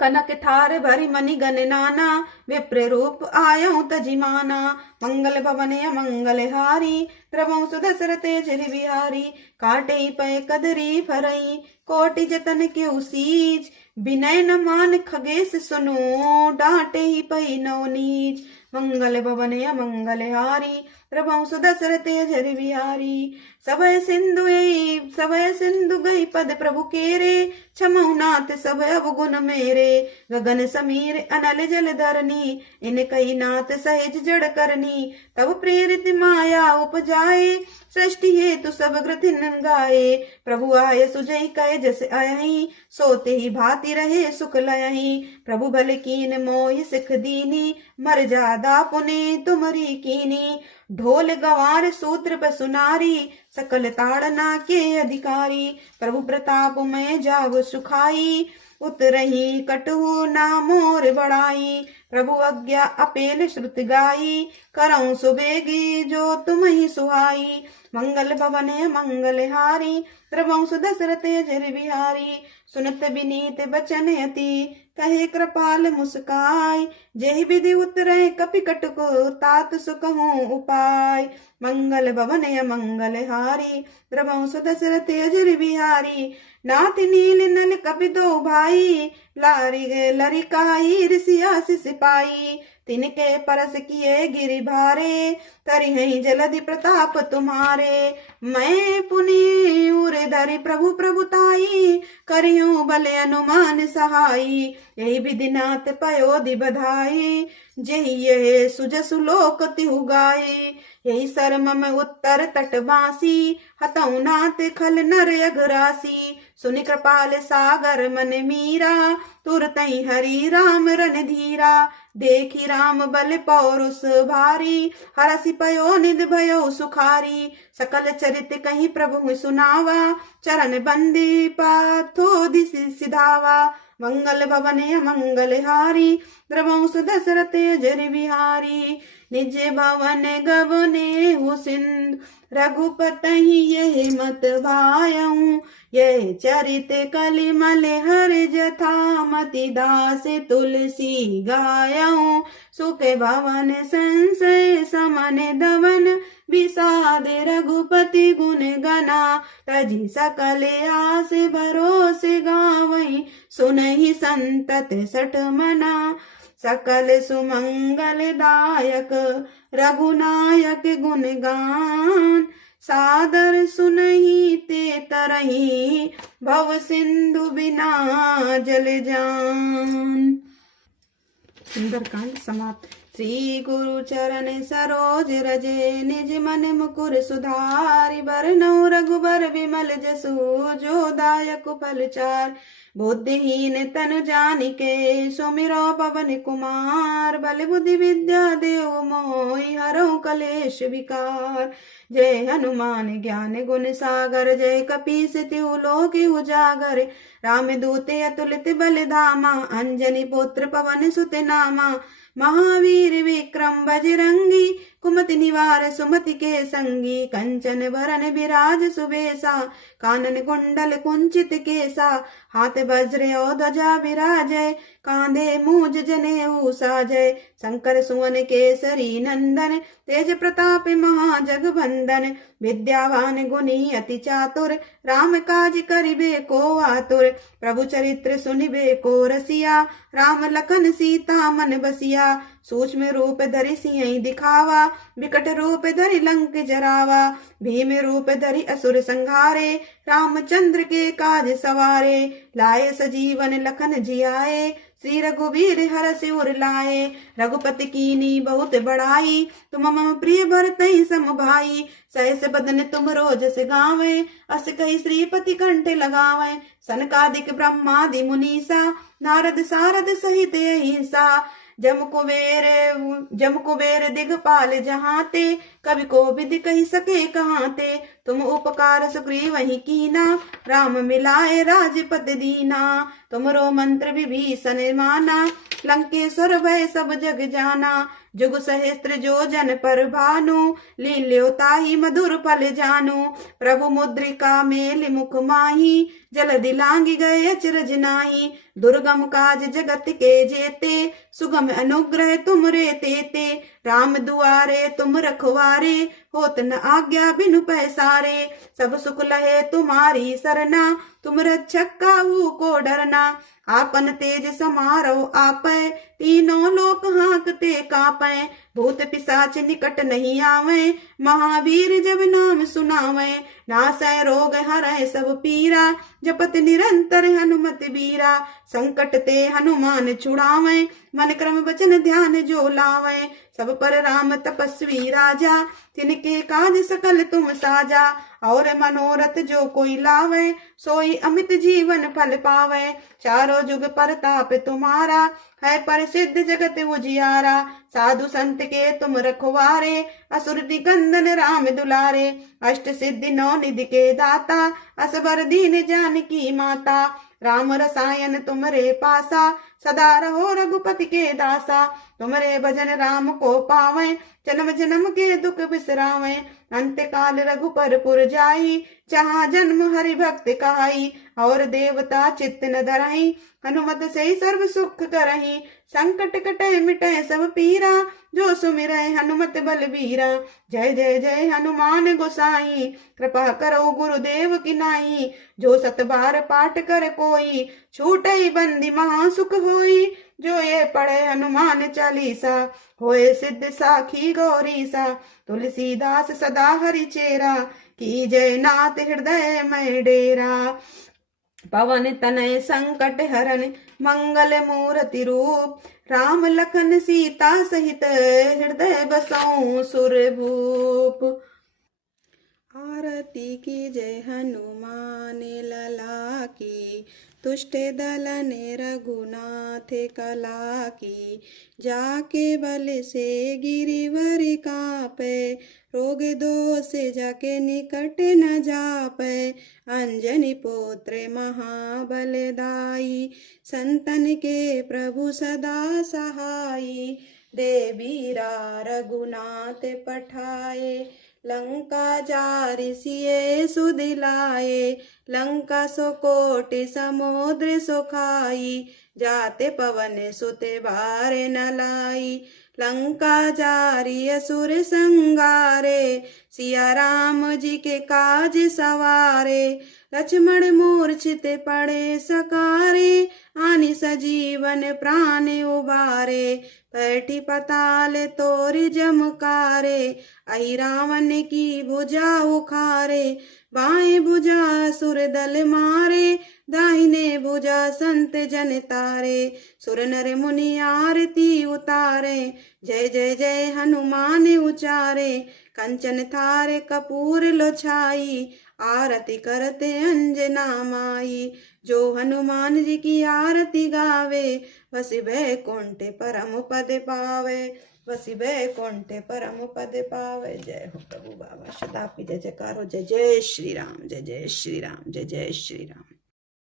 कनक थार भरी मणि गण नाना, विप्र रूप आयऊ तजिमाना। मंगल भवन मंगल हारी, प्रभु दशरथ जर बिहारी। काटे पै कदरी फरई, कोटि जतन के सीज। विनय न मान खगेश सुनो, डांटे ही पै नवनीज। मंगल भवन मंगल हारी, प्रभु दशरथ जर बिहारी। सबय सिंधु गई पद प्रभु केरे, क्षमऊ नाथ सब अवगुण मेरे। गगन समीर अनल जल धरनी, इन कही नाथ सहज जड़ करनी। तब प्रेरित माया उपजाए, सृष्टि हेतु सब ग्रथिन गाए। प्रभु आय सुजय कय जस अयहि, सोते ही भांति रहे सुख लयहि। प्रभु भल कीन मोहि सिख दीनी, मर जादा पुनि तुमरी कीनी। ढोल गवार सूत्र पसुनारी, सकल ताड़ना के अधिकारी। प्रभु प्रताप में जाग सुखाई, उतरही कटहु ना मोर बढ़ाई। प्रभु आज्ञा अपेल श्रुत गाई, करऊं सुबेगी जो तुम ही सुहाई। मंगल भवन मंगल हारी, प्रभु दशरथ जर बिहारी। सुनत विनीत बचन अति, कहे कृपाल मुस्काय। जेहि विधि उतरे कपि कटको, तात सुकहूं उपाय। मंगल भवन मंगल हारी, प्रभु दशरथ अजर बिहारी। नाथ नील नल कपि दो भाई, लरिकाई ऋषियास सिपाही। तिनके परस किए गिरि भारे, तरिहै जलधि प्रताप तुम्हारे। मैं पुनि उर धरि प्रभु प्रभुताई, करियो बल अनुमान सहाई। यही विधिनाथ पयोधि बधाई, जेहि यह सुजसु लोक तिहु गाई। यही सरमम उत्तर तट बासी, हतौ नाथ खल नर अघरासी। सुनि कृपाल सागर मन मीरा, तुरतहि हरि राम रणधीरा। देखी राम बल पौरुष भारी, हरसि पयो निध भयो सुखारी। सकल चरित कहीं प्रभु सुनावा, चरण बंदी पाथो सिधावा। मंगल भवन मंगल हारी, द्रवौ सुदशरथ अजर बिहारी। निज भवन गवने हु सिंधु, रघुपतहि यह मत भायऊ। यह चरित कलिमल हर जथा, मति दास तुलसी गायऊ। सुख भवन संशय समन दवन, विषाद रघुपति गुण गना। तजि सकल आस भरोसे गावई, सुनहि संतत सठ मना। सकल सुमंगल दायक रघुनायक गुण गान, सादर सुनहि ते तरहि, भव सिंधु बिना जल जान। सुंदरकांड समाप्त। श्री गुरु चरण सरोज रजे, निज मन मुकुर सुधारि। बरनउँ रघुबर विमल जसु, जो दायक फल चार। बुद्धिहीन तनु जानिके, सुमिरो पवन कुमार। बल बुद्धि विद्या देव मोहि, हरौ कलेश विकार। जय हनुमान ज्ञान गुण सागर, जय कपीस तिहु लोक उजागर। रामदूत अतुलित बल धामा, अंजनी पुत्र पवन सुत नामा। महावीर विक्रम बजरंगी, कुमति निवार सुमति के संगी। कंचन बरन बिराज सुबेसा, कानन कुंडल कुंचित केसा। हाथ वज्र और ध्वजा विराजय, कांधे मूज जनेऊ साजय। शंकर सुवन केसरी नंदन, तेज प्रताप महाजगवंदन। विद्यावान गुणी अति चातुर, राम काज करिबे को आतुर। प्रभु चरित्र सुनिबे को रसिया, राम लखन सीता मन बसिया। सूक्ष्म रूप धरि सियहि दिखावा, विकट रूप धरि लंक जरावा। भीम रूप धरि असुर संहारे, रामचंद्र के काज सवारे। लाए सजीवन लखन जियाए, श्री रघुवीर हरषि उर लाए। रघुपति कीनी बहुत बड़ाई, तुम मम प्रिय भरतहि सम भाई। सहस बदन तुम रोजस गावे, अस कहि श्रीपति कंठ लगावे। सनकादिक ब्रह्मादि मुनीसा, नारद सारद सहित अहिंसा। जम कुबेर दिगपाल जहाते, कवि कोविद कहि सके कहाते। तुम उपकार सुग्रीव ही कीना, राम मिलाए राजपद दीना। तुमरो मंत्र विभीषण माना, लंकेश्वर भय सब जग जाना। जुग सहस्त्र जो जन पर भानु, लील्यो ताहि मधुर फल जानू। प्रभु मुद्रिका मेलि मुख माही, जलधि लांघि गए अचरज नाहि। दुर्गम काज जगत के जेते, सुगम अनुग्रह तुमरे तेते। राम दुआरे तुम रखवारे, होत न आज्ञा बिनु पैसारे। सब सुख लहे तुम्हारी सरना, तुम रक्षक काहू को डरना। आपन तेज समारो आपै, तीनों लोक हाँकते कापै। भूत पिशाच निकट नहीं आवे, महावीर जब नाम सुनावे। नासै रोग हरै सब पीरा, जपत निरंतर हनुमत बीरा। संकट ते हनुमान छुड़ावे, मन क्रम वचन ध्यान जो लावे। सब पर राम तपस्वी राजा, तिनके काज सकल तुम साजा। और मनोरथ जो कोई लावे, सोई अमित जीवन फल पावे। चारों जुग परताप तुम्हारा, है प्रसिद्ध जगत उजियारा। साधु संत के तुम रखवारे, असुर निकंदन राम दुलारे। अष्ट सिद्धि नौ निधि के दाता, असबर दीन जानकी माता। राम रसायन तुमरे पासा, सदा रहो रघुपति के दासा। तुमरे भजन राम को पावे, जन्म जन्म के दुख बिसरावे। अंत काल रघुपर पुर जाई, जहाँ जन्म हरि भक्त कहाई। और देवता चित्त न धरहि, हनुमत से सर्व सुख करहि। संकट कटे मिटे सब पीरा, जो सुमिरै हनुमत बलबीरा। जय जय जय हनुमान गोसाई, कृपा करो गुरुदेव की नाई। जो सत बार पाठ कर कोई, छूटई बंदी महा सुख होई। जो ये पढ़े हनुमान चालीसा, होए सिद्ध साखी गौरीसा। तुलसीदास सदा हरि चेरा, कीजय नाथ हृदय में डेरा। पवन तनय संकट हरन मंगल मूर्ति रूप, राम लखन सीता सहित हृदय बसऊं सुरभूप। आरती की जय हनुमान लला की, तुष्ट दलन रघुनाथ कला की। जाके बल से गिरिवर कापे, रोग दोष जाके निकट न जापे। अंजनी पुत्र महाबलदाई, संतन के प्रभु सदा सहाई। देवीरा रघुनाथ पठाए, लंका जारि सिए सुदिलाए। लंका सो कोटि समुद्र सुखाई, जाते पवन सुते बारे न लाई। लंका जारि असुर संगारे, सिया राम जी के काज सवारे। लक्ष्मण मूर्छित पड़े सकारे, आनि सजीवन प्राण उबारे। पैठी पताल तोरि जमकारे, अहि रावण की भुजा उखारे। बाएं भुजा सुर दल मारे, दाहिने भुजा संत जन तारे। सुर नर मुनि आरती उतारे, जय जय जय हनुमान उचारे। कंचन थार कपूर लो छाई, आरती करते अंजना माई। जो हनुमान जी की आरती गावे, वसी वैकुंठ परम पद पावे। वसी वैकुंठ परम पद पावे। जय हो प्रभु बाबा, सदा आपकी जय जयकार हो। जय जय श्री राम, जय जय श्री राम, जय जय श्री राम।